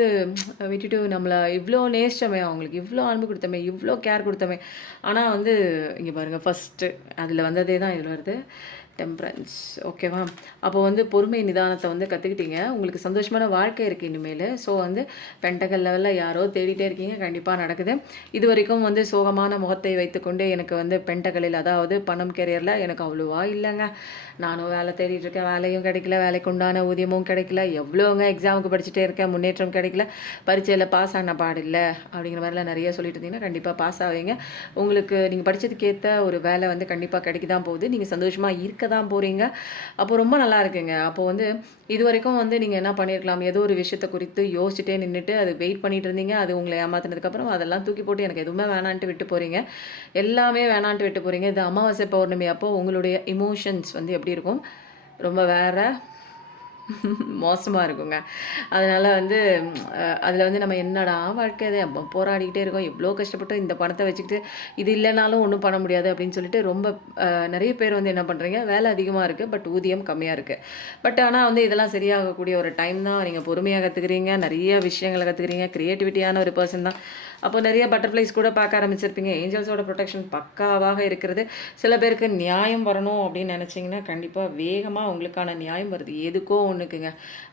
விட்டுட்டு நம்மளை இவ்வளோ நேசிச்சோமே, அவங்களுக்கு இவ்வளோ அன்பு கொடுத்தோமே, இவ்வளோ கேர் கொடுத்தோமே, ஆனால் வந்து இங்கே பாருங்கள் ஃபஸ்ட்டு அதில் வந்ததே தான் இதில் வருது, டெம்பரன்ஸ். ஓகேவா? அப்போ வந்து பொறுமை நிதானத்தை வந்து கற்றுக்கிட்டீங்க. உங்களுக்கு சந்தோஷமான வாழ்க்கை இருக்குது இனிமேல். ஸோ வந்து பென்டகல் லெவலில் யாரோ தேடிட்டே இருக்கீங்க, கண்டிப்பாக நடக்குது. இது வரைக்கும் வந்து சோகமான முகத்தை வைத்துக்கொண்டு எனக்கு வந்து பென்டகலில், அதாவது பணம் கெரியரில் எனக்கு அவ்வளோவா இல்லைங்க, நானும் வேலை தேடிட்டு இருக்கேன், வேலையும் கிடைக்கல, வேலைக்கு உண்டான ஊதியமும் கிடைக்கல, எவ்வளோங்க எக்ஸாமுக்கு படிச்சுட்டே இருக்கேன், முன்னேற்றம் கிடைக்கல, பரீட்சையில் பாஸ் ஆன பாடில்லை அப்படிங்கிற மாதிரிலாம் நிறைய சொல்லிட்டு இருந்தீங்கன்னா கண்டிப்பாக பாஸ் ஆவீங்க. உங்களுக்கு நீங்கள் படித்ததுக்கேற்ற ஒரு வேலை வந்து கண்டிப்பாக கிடைக்க தான் போகுது. நீங்கள் சந்தோஷமாக இருக்க ஜெயிக்க தான் போகிறீங்க. அப்போ ரொம்ப நல்லா இருக்குங்க. அப்போ வந்து இதுவரைக்கும் வந்து நீங்கள் என்ன பண்ணியிருக்கலாம், ஏதோ ஒரு விஷயத்த குறித்து யோசிச்சுட்டே நின்றுட்டு அது வெயிட் பண்ணிட்டு இருந்தீங்க. அது உங்களை ஏமாத்தினதுக்கப்புறம் அதெல்லாம் தூக்கி போட்டு எனக்கு எதுவுமே வேணான்ட்டு விட்டு போகிறீங்க. எல்லாமே வேணான்ட்டு விட்டு போகிறீங்க. இது அமாவாசை பௌர்ணமி அப்போ உங்களுடைய எமோஷன்ஸ் வந்து எப்படி இருக்கும், ரொம்ப வேற மோசமா இருக்குங்க. அதனால வந்து அதில வந்து நம்ம என்னடா வாழ்க்கை இது! நம்ம போராடிக்கிட்டே இருக்கோம். எவ்வளோ கஷ்டப்பட்டு இந்த பணத்த வச்சுக்கிட்டு, இது இல்லனாலும் ஒண்ணும் பண்ண முடியாது அப்படின்னு சொல்லிட்டு ரொம்ப நெறைய பேர் வந்து என்ன பண்றீங்க, வேலை அதிகமா இருக்கு. பட் ஊதியம் கம்மியா இருக்கு. பட் ஆனா வந்து இதெல்லாம் சரியாகக்கூடிய ஒரு டைம் தான். நீங்க பொறுமையா கத்துக்கிறீங்க. நெறைய விஷயங்கள கத்துக்கிறீங்க. கிரியேட்டிவிட்டியான ஒரு பெர்சன் தான். அப்போ நெறைய பட்டர்ஃப்ளைஸ் கூட பார்க்க ஆரம்பிச்சிருப்பீங்க. ஏஞ்சல்ஸோட புரொடெக்ஷன் பக்காவாக இருக்கிறது. சில பேருக்கு நியாயம் வரணும் அப்படின்னு நெனச்சீங்கன்னா, கண்டிப்பா வேகமா உங்களுக்கான நியாயம் வருது. எதுக்கோ ஒண்ணுக்குங்க.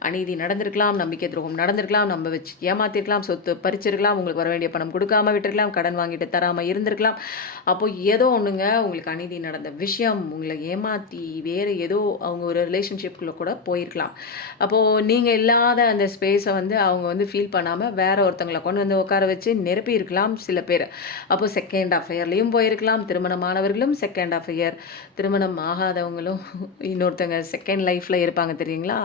அநீதி நடந்திருக்கலாம், நம்பிக்கை துரோகம் நடந்திருக்கலாம், நம்ப வச்சு ஏமாத்திருக்கலாம், சொத்து பறிச்சிருக்கலாம், உங்களுக்கு வர வேண்டிய பணம் குடுக்காம விட்டுருக்கலாம், கடன் வாங்கிட்டு தராம இருந்திருக்கலாம். அப்போ ஏதோ ஒண்ணுங்க உங்களுக்கு அநீதி நடந்த விஷயம், உங்கள ஏமாத்தி வேறு ஏதோ அவங்க ஒரு ரிலேஷன்ஷிப்குள்ள கூட போயிருக்கலாம். அப்போ நீங்க இல்லாத அந்த ஸ்பேஸ வந்து அவங்க வந்து ஃபீல் பண்ணாம வேற ஒருத்தங்கள கொண்டு வந்து உட்கார வச்சு நிரப்பி இருக்கலாம் சில பேர். அப்போ செகண்ட் அஃபையர்லயும் போயிருக்கலாம். திருமணமானவர்களும் செகண்ட் அஃபையர், திருமணம் ஆகாதவங்களும் இன்னொருத்தங்க செகண்ட் லைஃப்ல இருப்பாங்க தெரியுங்களா?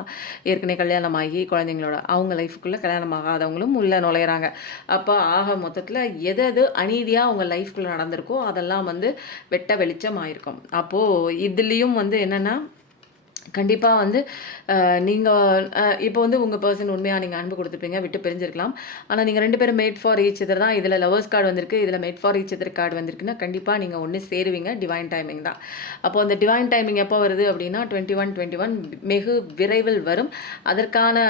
ஏற்கனவே கல்யாணம் ஆகி குழந்தைங்களோட அவங்க லைஃப்குள்ள கல்யாணம் ஆகாதவங்களும் உள்ள நுழையிறாங்க. அப்போ ஆக மொத்தத்துல எது எது அநீதியா உங்க லைஃப்குள்ள நடந்திருக்கோ அதெல்லாம் வந்து வெட்ட வெளிச்சம் ஆயிருக்கும். அப்போ இதுலயும் வந்து என்னன்னா கண்டிப்பா வந்து நீங்க இப்போ வந்து உங்க பெர்சன் உண்மையா நீங்க அன்பு குடுத்துருப்பீங்க. விட்டு பிரிஞ்சிருக்கலாம். ஆனா நீங்க 2 பேரும் மேட் ஃபார் ஈச் அதர் தான். இதுல லவர்ஸ் கார்டு வந்திருக்கு. இதுல made for each other card வந்திருக்குன்னா, கண்டிப்பா நீங்க ஒண்ணு சேருவீங்க. டிவைன் டைமிங் தான். அப்போ அந்த டிவைன் டைமிங் எப்போ வருது அப்படின்னா, 21 வெகு விரைவில் வரும். அதற்கான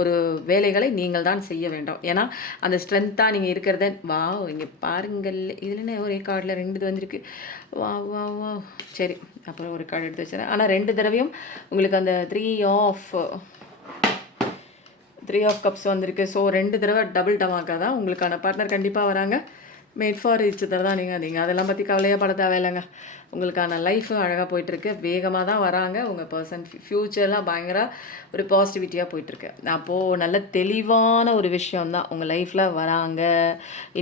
ஒரு வேலைகளை நீங்கள் தான் செய்ய வேண்டும். ஏன்னா, அந்த ஸ்ட்ரென்த்தா நீங்க இருக்கிறத வாவ்! இங்க பாருங்கள். இதுல என்ன ஒரே கார்டுல 2 இது வந்திருக்கு. வாவ்! வாவ்! வாவ்! சரி. அப்புறம் ஒரு கார்டு எடுத்து வச்சுறேன். ஆனா 2 தடவையும் உங்களுக்கு அந்த 3 ஆஃப் கப்ஸ் வந்திருக்கு. ஸோ 2 தடவை டபுள் டமாக்கா தான் உங்களுக்கான பார்ட்னர் கண்டிப்பா வராங்க. மேட் ஃபார் ஈச் அதர் தான் நீங்க அதெல்லாம் பத்தி கவலையே பட தேவையில்லங்க. உங்களுக்கான லைஃப் அழகா போயிட்டுருக்கு. வேகமா தான் வராங்க. உங்க பெர்சன் ஃப்யூச்சர்லாம் பயங்கர ஒரு பாசிட்டிவிட்டியா போயிட்டுருக்கு. அப்போ நல்ல தெளிவான ஒரு விஷயம் தான். உங்க லைஃப்ல வராங்க.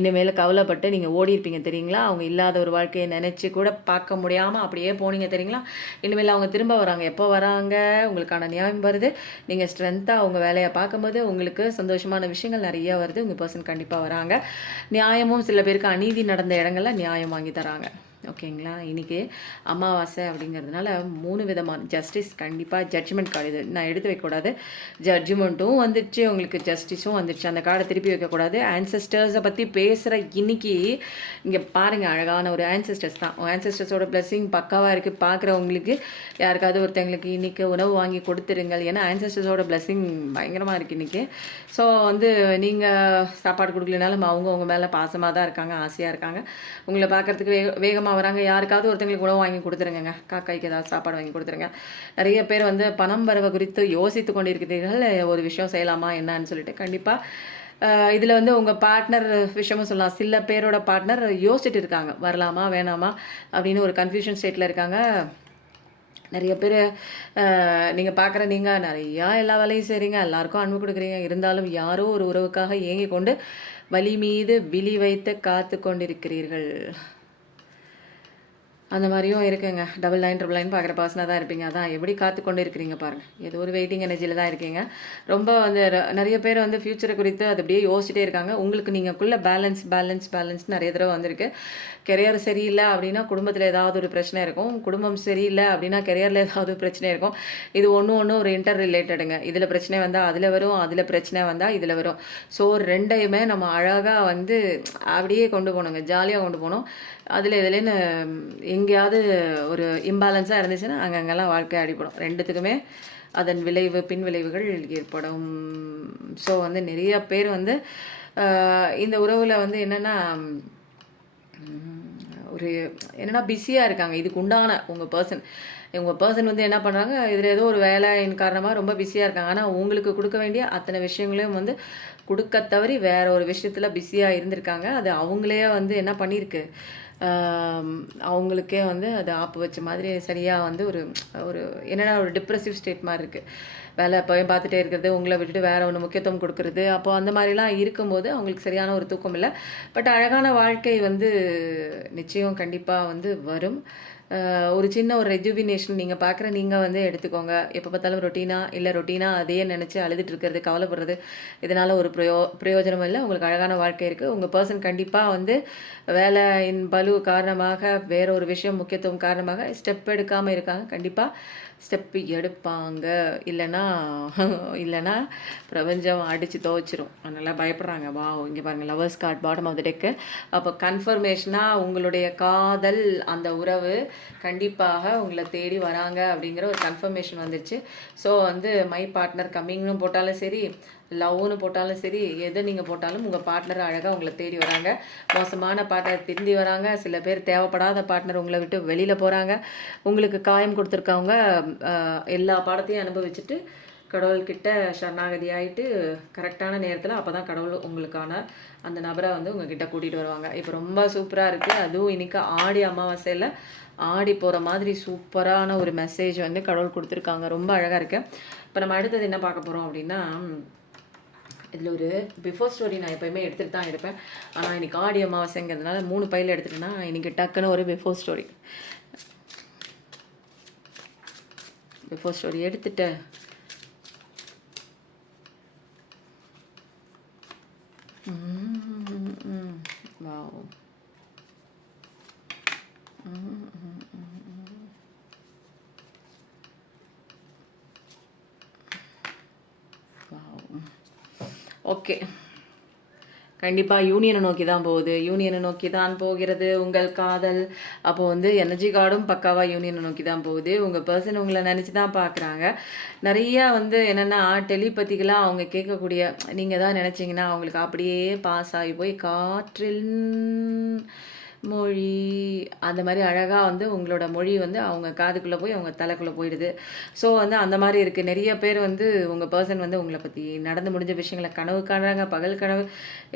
இனிமேல் கவலைப்பட்டு நீங்க ஓடியிருப்பீங்க தெரியுங்களா? அவங்க இல்லாத ஒரு வாழ்க்கைய நெனச்சு கூட பார்க்க முடியாம அப்படியே போனீங்க தெரியுங்களா? இனிமேல் அவங்க திரும்ப வராங்க. எப்போ வராங்க? உங்களுக்கான நியாயம் வருது. நீங்க ஸ்ட்ரென்த்தா உங்க வேலைய பார்க்கும்போது உங்களுக்கு சந்தோஷமான விஷயங்கள் நெறைய வருது. உங்க பெர்சன் கண்டிப்பா வராங்க. நியாயமும் சில பேருக்கு அநீதி நடந்த இடங்கள்ல நியாயம் வாங்கி தராங்க. ஓகேங்களா? இன்னைக்கு அமாவாசை அப்படிங்கிறதுனால 3 விதமான ஜஸ்டிஸ் கண்டிப்பா ஜட்ஜ்மெண்ட் கார்டு இது நான் எடுத்து வைக்கக்கூடாது. ஜட்ஜ்மெண்ட்டும் வந்துடுச்சு, உங்களுக்கு ஜஸ்டிஸும் வந்துடுச்சு. அந்த கார்டை திருப்பி வைக்கக்கூடாது. ஆன்செஸ்டர்ஸை பற்றி பேசுகிற இன்னைக்கு இங்கே பாருங்கள், அழகான ஒரு ஆன்செஸ்டர்ஸ் தான். ஆன்செஸ்டர்ஸோட பிளெஸிங் பக்காவாக இருக்குது. பார்க்குறவங்களுக்கு யாருக்காவது ஒருத்தங்களுக்கு இன்றைக்கி உணவு வாங்கி கொடுத்துருங்கள். ஏன்னா ஆன்செஸ்டர்ஸோட பிளெஸிங் பயங்கரமாக இருக்குது இன்றைக்கி. ஸோ வந்து நீங்கள் சாப்பாடு கொடுக்கலனாலும் அவங்க உங்கள் மேலே பாசமாக தான் இருக்காங்க, ஆசையாக இருக்காங்க. உங்களை பார்க்குறதுக்கு வேகமாக வராங்க. யாருக்காவது ஒருத்தங்களுக்கு உணவு வாங்கி கொடுத்துருங்க. காக்காய்க்கு ஏதாவது சாப்பாடு வாங்கி கொடுத்துருங்க. நிறைய பேர் வந்து பணம் வரவு குறித்து யோசித்து கொண்டிருக்கிறீர்கள். ஒரு விஷயம் செய்யலாமா என்னன்னு சொல்லிட்டு கண்டிப்பாக இதில் வந்து உங்கள் பார்ட்னர் விஷயமும் சொல்லலாம். சில பேரோட பார்ட்னர் யோசிச்சுட்டு இருக்காங்க, வரலாமா வேணாமா அப்படின்னு ஒரு கன்ஃபியூஷன் ஸ்டேட்டில் இருக்காங்க. நிறைய பேர் நீங்கள் பார்க்குற நீங்கள் நிறையா எல்லா வேலையும் செய்கிறீங்க, எல்லாருக்கும் அன்பு கொடுக்குறீங்க. இருந்தாலும் யாரோ ஒரு உறவுக்காக ஏங்கி கொண்டு வலி மீது விழி வைத்து காத்து கொண்டிருக்கிறீர்கள். அந்த மாதிரியும் இருக்குங்க. 9999 பார்க்குற பர்சனாக தான் இருப்பீங்க. அதான் எப்படி காத்து கொண்டு இருக்கிறீங்க பாருங்கள். ஏதோ ஒரு வெயிட்டிங் எனர்ஜியில் தான் இருக்கீங்க. ரொம்ப வந்து நிறைய பேர் வந்து ஃப்யூச்சரை குறித்து அது அப்படியே யோசிச்சிட்டே இருக்காங்க. உங்களுக்கு நீங்கள்குள்ளே பேலன்ஸ் நிறைய தடவை வந்திருக்கு. கெரியர் சரியில்லை அப்படின்னா குடும்பத்தில் ஏதாவது ஒரு பிரச்சனை இருக்கும். குடும்பம் சரியில்லை அப்படின்னா கெரியரில் ஏதாவது பிரச்சனை இருக்கும். இது ஒன்று ஒரு இன்டர் ரிலேட்டடுங்க. இதில் பிரச்சனை வந்தால் அதில் வரும், அதில் பிரச்சனை வந்தால் இதில் வரும். ஸோ ரெண்டையுமே நம்ம அழகாக வந்து அப்படியே கொண்டு போகணுங்க, ஜாலியாக கொண்டு போகணும். அதில் இதுலேன்னு எங்கேயாவது ஒரு இம்பேலன்ஸாக இருந்துச்சுன்னா அங்கங்கெல்லாம் வாழ்க்கை அடிப்படும். ரெண்டுத்துக்குமே அதன் விளைவு பின் விளைவுகள் ஏற்படும். ஸோ வந்து நிறைய பேர் வந்து இந்த உறவில் வந்து என்னென்னா ஒரு என்னென்னா பிஸியாக இருக்காங்க. இதுக்கு உண்டான உங்கள் பர்சன் வந்து என்ன பண்ணுறாங்க, இதில் ஏதோ ஒரு வேலையின் காரணமாக ரொம்ப பிஸியாக இருக்காங்க. ஆனால் உங்களுக்கு கொடுக்க வேண்டிய அத்தனை விஷயங்களையும் வந்து கொடுக்க தவறி வேற ஒரு விஷயத்தில் பிஸியாக இருந்திருக்காங்க. அது அவங்களே வந்து என்ன பண்ணியிருக்கு, அவங்களுக்கே வந்து அது ஆப்பு வச்ச மாதிரி சரியாக வந்து ஒரு ஒரு என்னென்னா ஒரு டிப்ரெசிவ் ஸ்டேட் மாதிரி இருக்குது. வேலை எப்போயும் பார்த்துட்டே இருக்கிறது, உங்களை விட்டுட்டு வேறு ஒன்று முக்கியத்துவம் கொடுக்குறது. அப்போது அந்த மாதிரிலாம் இருக்கும்போது அவங்களுக்கு சரியான ஒரு தூக்கம் இல்லை. பட் அழகான வாழ்க்கை வந்து நிச்சயம் கண்டிப்பாக வந்து வரும். ஒரு சின்ன ஒரு ரெஜுவினேஷன் நீங்கள் பார்க்குற நீங்கள் வந்து எடுத்துக்கோங்க. எப்போ பார்த்தாலும் ரொட்டீனாக அதையே நினச்சி அழுதுட்டு இருக்கிறது, கவலைப்படுறது, இதனால் ஒரு பிரயோஜனமும் இல்லை. உங்களுக்கு அழகான வாழ்க்கை இருக்குது. உங்கள் பர்சன் கண்டிப்பாக வந்து வேலையின் பளு காரணமாக, வேற ஒரு விஷயம் முக்கியத்துவம் காரணமாக ஸ்டெப் எடுக்காமல் இருக்காங்க. கண்டிப்பாக ஸ்டெப்பு எடுப்பாங்க. இல்லைன்னா இல்லைன்னா பிரபஞ்சம் அடித்து துவைச்சிரும். அதனால் பயப்படுறாங்க. இங்கே பாருங்கள், lovers card bottom of the deck. அப்போ கன்ஃபர்மேஷனாக உங்களுடைய காதல் அந்த உறவு கண்டிப்பாக உங்களை தேடி வராங்க அப்படிங்கிற ஒரு கன்ஃபர்மேஷன் வந்துருச்சு. ஸோ வந்து மை பார்ட்னர் கம்மிங்னு போட்டாலும் சரி, லவ்னு போட்டாலும் சரி, எதை நீங்கள் போட்டாலும் உங்கள் பார்ட்னர் அழகாக உங்களை தேடி வராங்க. மோசமான பார்ட்னர் திரும்பி வராங்க. சில பேர் தேவைப்படாத பார்ட்னர் உங்களை விட்டு வெளியில் போகிறாங்க. உங்களுக்கு காயம் கொடுத்துருக்கவங்க எல்லா பாடத்தையும் அனுபவிச்சுட்டு கடவுள்கிட்ட சரணாகதி ஆகிட்டு கரெக்டான நேரத்தில் அப்போ தான் கடவுள் உங்களுக்கான அந்த நபரை வந்து உங்ககிட்ட கூட்டிகிட்டு வருவாங்க. இப்போ ரொம்ப சூப்பராக இருக்குது. அதுவும் இன்றைக்கி ஆடி அமாவாசையில் ஆடி போகிற மாதிரி சூப்பரான ஒரு மெசேஜ் வந்து கடவுள் கொடுத்துருக்காங்க. ரொம்ப அழகாக இருக்குது. இப்போ நம்ம அடுத்தது என்ன பார்க்க போகிறோம் அப்படின்னா, இதில் ஒரு பிஃபோர் ஸ்டோரி நான் எப்போயுமே எடுத்துகிட்டு தான் இருப்பேன். ஆனால் இன்றைக்கி ஆடி அமாவாசைங்கிறதுனால 3 பையில் எடுத்துகிட்டேன்னா இன்றைக்கி டக்குன்னு ஒரு பிஃபோர் ஸ்டோரி எடுத்துட்டு வாவ் ஓகே, கண்டிப்பாக யூனியனை நோக்கி தான் போகிறது உங்கள் காதல். அப்போது வந்து எனர்ஜி கார்டும் பக்காவாக யூனியனை நோக்கி தான் போகுது. உங்கள் பர்சன் உங்களை நினச்சி தான் பார்க்குறாங்க. நிறையா வந்து என்னென்னா டெலிபதிக்கெலாம் அவங்க கேட்கக்கூடிய, நீங்கள் தான் நினச்சிங்கன்னா அவங்களுக்கு அப்படியே பாஸ் ஆகி போய் காற்றில் மொழி அந்த மாதிரி அழகாக வந்து உங்களோட மொழி வந்து அவங்க காதுக்குள்ளே போய் அவங்க தலைக்குள்ளே போயிடுது. ஸோ வந்து அந்த மாதிரி இருக்குது. நிறைய பேர் வந்து உங்கள் பர்சன் வந்து உங்களை பற்றி நடந்து முடிஞ்ச விஷயங்களை கனவு காணுறாங்க. பகல் கனவு,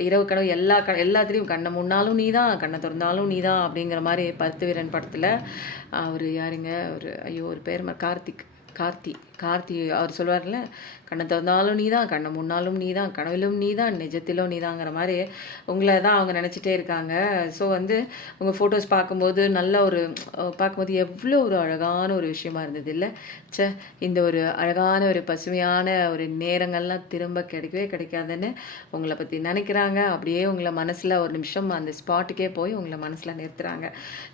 இரவு கனவு, எல்லாத்துலேயும் கண்ணை முன்னாலும் நீ தான், கண்ணை திறந்தாலும் நீ தான் அப்படிங்கிற மாதிரி 10 வீரன் படத்தில் அவர் யாருங்க, ஒரு பேர் கார்த்தி அவர் சொல்லுவார்ல, கண்ணை திறந்தாலும் நீ தான், கண்ணை முன்னாலும் நீ தான், கனவிலும் நீ தான், நிஜத்திலும் நீ தாங்கிற மாதிரி உங்களை தான் அவங்க நினச்சிட்டே இருக்காங்க. ஸோ வந்து உங்கள் ஃபோட்டோஸ் பார்க்கும்போது பார்க்கும்போது எவ்வளோ ஒரு அழகான ஒரு விஷயமா இருந்தது இல்லை? இந்த ஒரு அழகான ஒரு பசுமையான ஒரு நேரங்கள்லாம் திரும்ப கிடைக்கவே கிடைக்காதுன்னு உங்களை பற்றி நினைக்கிறாங்க. அப்படியே உங்களை மனசில் ஒரு நிமிஷம் அந்த ஸ்பாட்டுக்கே போய் உங்களை மனசில் நிறுத்துகிறாங்க.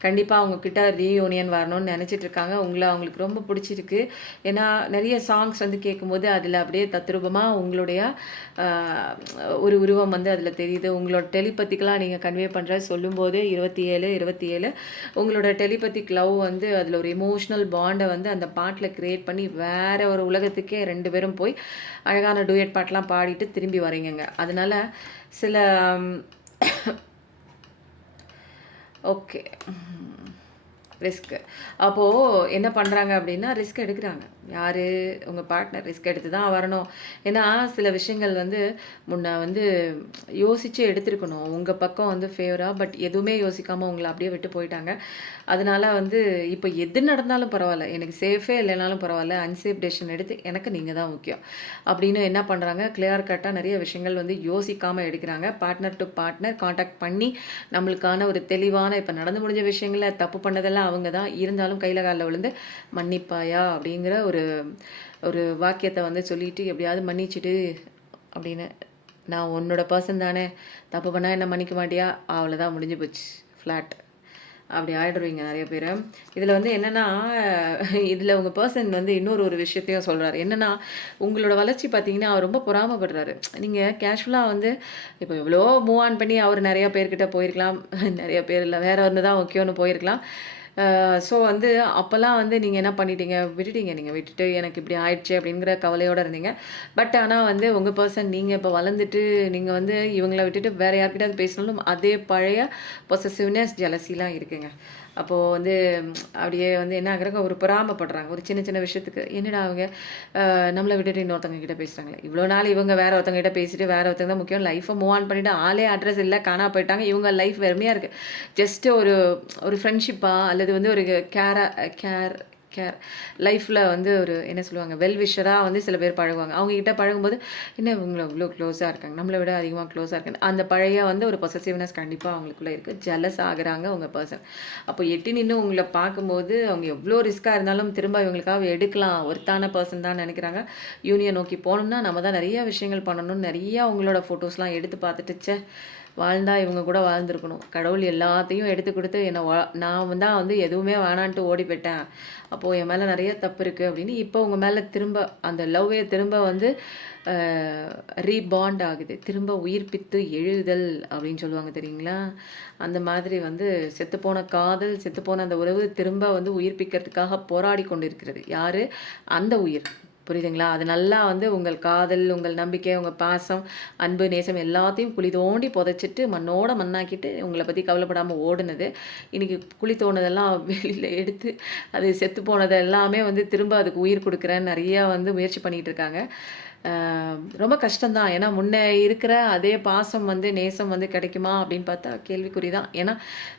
கண்டிப்பாக அவங்கக்கிட்ட ரீயூனியன் வரணும்னு நினச்சிட்டு இருக்காங்க. அவங்களுக்கு ரொம்ப பிடிச்சிருக்கு. ஏன்னா நிறைய சாங்ஸ் வந்து கேட்கும்போது அதில் அப்படியே தத்ரூபமாக உங்களுடைய ஒரு உருவம் வந்து அதில் தெரியுது. உங்களோட டெலிபத்திக்கெலாம் நீங்கள் கன்வே பண்ணுற சொல்லும்போது 27 உங்களோட டெலிபத்திக் லவ் வந்து அதில் ஒரு எமோஷ்னல் பாண்டை வந்து அந்த பாட்டில் க்ரியேட் பண்ணி வேறு ஒரு உலகத்துக்கே 2 பேரும் போய் அழகான டூயட் பாட்டெலாம் பாடிட்டு திரும்பி வரீங்க. அதனால் சில ஓகே ரிஸ்க்கு. அப்போது என்ன பண்ணுறாங்க அப்படின்னா, ரிஸ்க் எடுக்கிறாங்க. யார்? உங்கள் பார்ட்னர் ரிஸ்க் எடுத்து தான் வரணும். ஏன்னா சில விஷயங்கள் வந்து முன்ன வந்து யோசித்து எடுத்துருக்கணும் உங்கள் பக்கம் வந்து ஃபேவராக. பட் எதுவுமே யோசிக்காமல் உங்களை அப்படியே விட்டு போயிட்டாங்க. அதனால் வந்து இப்போ எது நடந்தாலும் பரவாயில்ல, எனக்கு சேஃபே இல்லைனாலும் பரவாயில்ல, அன்சேஃப் டெசிஷன் எடுத்து எனக்கு நீங்கள் தான் முக்கியம் அப்படின்னு என்ன பண்ணுறாங்க, கிளியர் கட்டாக நிறைய விஷயங்கள் வந்து யோசிக்காமல் எடுக்கிறாங்க. பார்ட்னர் டு பார்ட்னர் காண்டாக்ட் பண்ணி நம்மளுக்கான ஒரு தெளிவான, இப்போ நடந்து முடிஞ்ச விஷயங்களில் தப்பு பண்ணதெல்லாம் அவங்க தான், இருந்தாலும் கையில் காலில் விழுந்து மன்னிப்பாயா அப்படிங்கிற ஒரு வாக்கியத்தை வந்து சொல்லிட்டு எப்படியாவது மன்னிச்சுட்டு அப்படின்னு, நான் உன்னோட பர்சன் தானே, தப்பு பண்ணால் என்ன மன்னிக்க மாட்டியா, அவ்வளோதான் முடிஞ்சு போச்சு, ஃப்ளாட் அப்படி ஆகிடுவீங்க நிறைய பேர். இதில் வந்து என்னென்னா, இதில் உங்கள் பர்சன் வந்து இன்னொரு விஷயத்தையும் சொல்கிறாரு. என்னென்னா, உங்களோட வளர்ச்சி பார்த்தீங்கன்னா அவர் ரொம்ப பொறாமப்படுறாரு. நீங்கள் கேஷுவலாக வந்து இப்போ எவ்வளோ மூவ் ஆன் பண்ணி அவர் நிறையா பேர்கிட்ட போயிருக்கலாம், நிறைய பேர் இல்லை வேறு ஒன்று தான் முக்கியம்னு போயிருக்கலாம். ஸோ வந்து அப்போல்லாம் வந்து நீங்கள் என்ன பண்ணிட்டீங்க, நீங்கள் விட்டுட்டு எனக்கு இப்படி ஆயிடுச்சு அப்படிங்கிற கவலையோடு இருந்தீங்க. பட் ஆனால் வந்து உங்கள் பர்சன் நீங்கள் இப்போ வளர்ந்துட்டு நீங்கள் வந்து இவங்கள விட்டுட்டு வேறு யார்கிட்ட பேசினாலும் அதே பழைய பொசசிவ்னஸ், ஜெலசிலாம் இருக்குங்க. அப்போது வந்து அப்படியே வந்து என்ன ஆகுறாங்க, ஒரு பொறாமப்படுறாங்க ஒரு சின்ன விஷயத்துக்கு. என்னடா அவங்க நம்மளை விட்டுட்டு இன்னொருத்தவங்க கிட்ட பேசுகிறாங்களே, இவ்வளோ நாள் இவங்க வேறு ஒருத்தவங்க கிட்ட பேசிட்டு வேறு ஒருத்தங்க தான் முக்கியம், லைஃப்பை மூவ் ஆன் பண்ணிவிட்டு ஆளே அட்ரஸ் இல்லை, காணா போயிட்டாங்க, இவங்க லைஃப் வெறுமையாக இருக்குது. ஜஸ்ட்டு ஒரு ஃப்ரெண்ட்ஷிப்பாக அல்லது வந்து ஒரு கேர். லைஃப்பில் வந்து ஒரு என்ன சொல்லுவாங்க, வெல்விஷராக வந்து சில பேர் பழகுவாங்க. அவங்ககிட்ட பழகும்போது என்ன இவங்க இவ்வளோ க்ளோஸாக இருக்காங்க, நம்மளை விட அதிகமாக க்ளோஸாக இருக்காங்க, அந்த பழைய வந்து ஒரு பொசசிவ்னஸ் கண்டிப்பாக அவங்களுக்குள்ளே இருக்குது. ஜெலஸ் ஆகுறாங்க உங்கள் பர்சன். அப்போ எட்டி நின்று உங்களை பார்க்கும்போது அவங்க எவ்வளோ ரிஸ்க்காக இருந்தாலும் திரும்ப இவங்களுக்காக எடுக்கலாம், ஒருத்தான பர்சன் தான் நினைக்கிறாங்க. யூனியன் நோக்கி போகணும்னா நம்ம தான் நிறையா விஷயங்கள் பண்ணணும். நிறையா அவங்களோட ஃபோட்டோஸ்லாம் எடுத்து பார்த்துட்டுச்சே, வாழ்ந்தா இவங்க கூட வாழ்ந்துருக்கணும். கடவுள் எல்லாத்தையும் எடுத்து கொடுத்து என்னை நான் தான் வந்து எதுவுமே வேணான்ட்டு ஓடி போயிட்டேன், அப்போது என் மேலே நிறைய தப்பு இருக்குது அப்படின்னு இப்போ உங்கள் மேலே திரும்ப அந்த லவ்வே திரும்ப வந்து ரீபாண்ட் ஆகுது. திரும்ப உயிர்ப்பித்து எழுதல் அப்படின்னு சொல்லுவாங்க தெரியுங்களா? அந்த மாதிரி வந்து செத்துப்போன காதல், செத்துப்போன அந்த உறவு திரும்ப வந்து உயிர்ப்பிக்கிறதுக்காக போராடி கொண்டு இருக்கிறது. யார்? அந்த உயிர். புரியுதுங்களா? அது நல்லா வந்து உங்கள் காதல், உங்கள் நம்பிக்கை, உங்கள் பாசம், அன்பு, நேசம் எல்லாத்தையும் குழி தோண்டி புதைச்சிட்டு மண்ணோட மண்ணாக்கிட்டு உங்களை பற்றி கவலைப்படாமல் ஓடுனது, இன்றைக்கி குழி தோணுதெல்லாம் வெளியில் எடுத்து அது செத்து போனது எல்லாமே வந்து திரும்ப அதுக்கு உயிர் கொடுக்குறேன்னு நிறையா வந்து முயற்சி பண்ணிகிட்டு இருக்காங்க. ரொம்ப கஷ்டம்தான். ஏன்னா முன்னே இருக்கிற அதே பாசம் வந்து நேசம் வந்து கிடைக்குமா அப்படின்னு பார்த்தா கேள்விக்குறி தான். ஏன்னா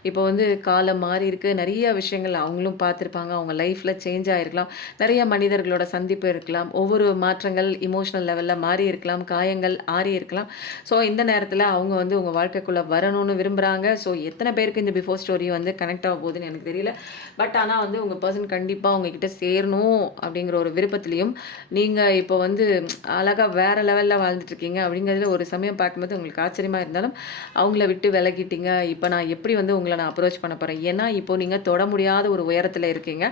இப்போ வந்து காலம் மாறி இருக்கு. நிறைய விஷயங்கள் அவங்களும் பார்த்துருப்பாங்க. அவங்க லைஃப்பில் சேஞ்ச் ஆகிருக்கலாம். நிறைய மனிதர்களோட சந்திப்பு இருக்கலாம். ஒவ்வொரு மாற்றங்கள் இமோஷனல் லெவலில் மாறி இருக்கலாம். காயங்கள் ஆறி இருக்கலாம். ஸோ இந்த நேரத்தில் அவங்க வந்து உங்கள் வாழ்க்கைக்குள்ளே வரணும்னு விரும்புகிறாங்க. ஸோ எத்தனை பேருக்கு இந்த பிஃபோர் ஸ்டோரி வந்து கனெக்ட் ஆக போகுதுன்னு எனக்கு தெரியல. பட் ஆனால் வந்து உங்கள் பர்சன் கண்டிப்பாக உங்ககிட்ட சேரணும் அப்படிங்கிற ஒரு விருப்பத்துலேயும் நீங்கள் இப்போ வந்து அழகாக வேறு லெவலில் வாழ்ந்துட்டுருக்கீங்க அப்படிங்கிறதுல ஒரு சமயம் பார்க்கும்போது உங்களுக்கு ஆச்சரியமாக இருந்தாலும் அவங்கள விட்டு விலகிட்டீங்க. இப்போ நான் எப்படி வந்து உங்களை நான் அப்ரோச் பண்ண போகிறேன்? ஏன்னா இப்போது நீங்கள் தொட முடியாத ஒரு உயரத்தில் இருக்கீங்க.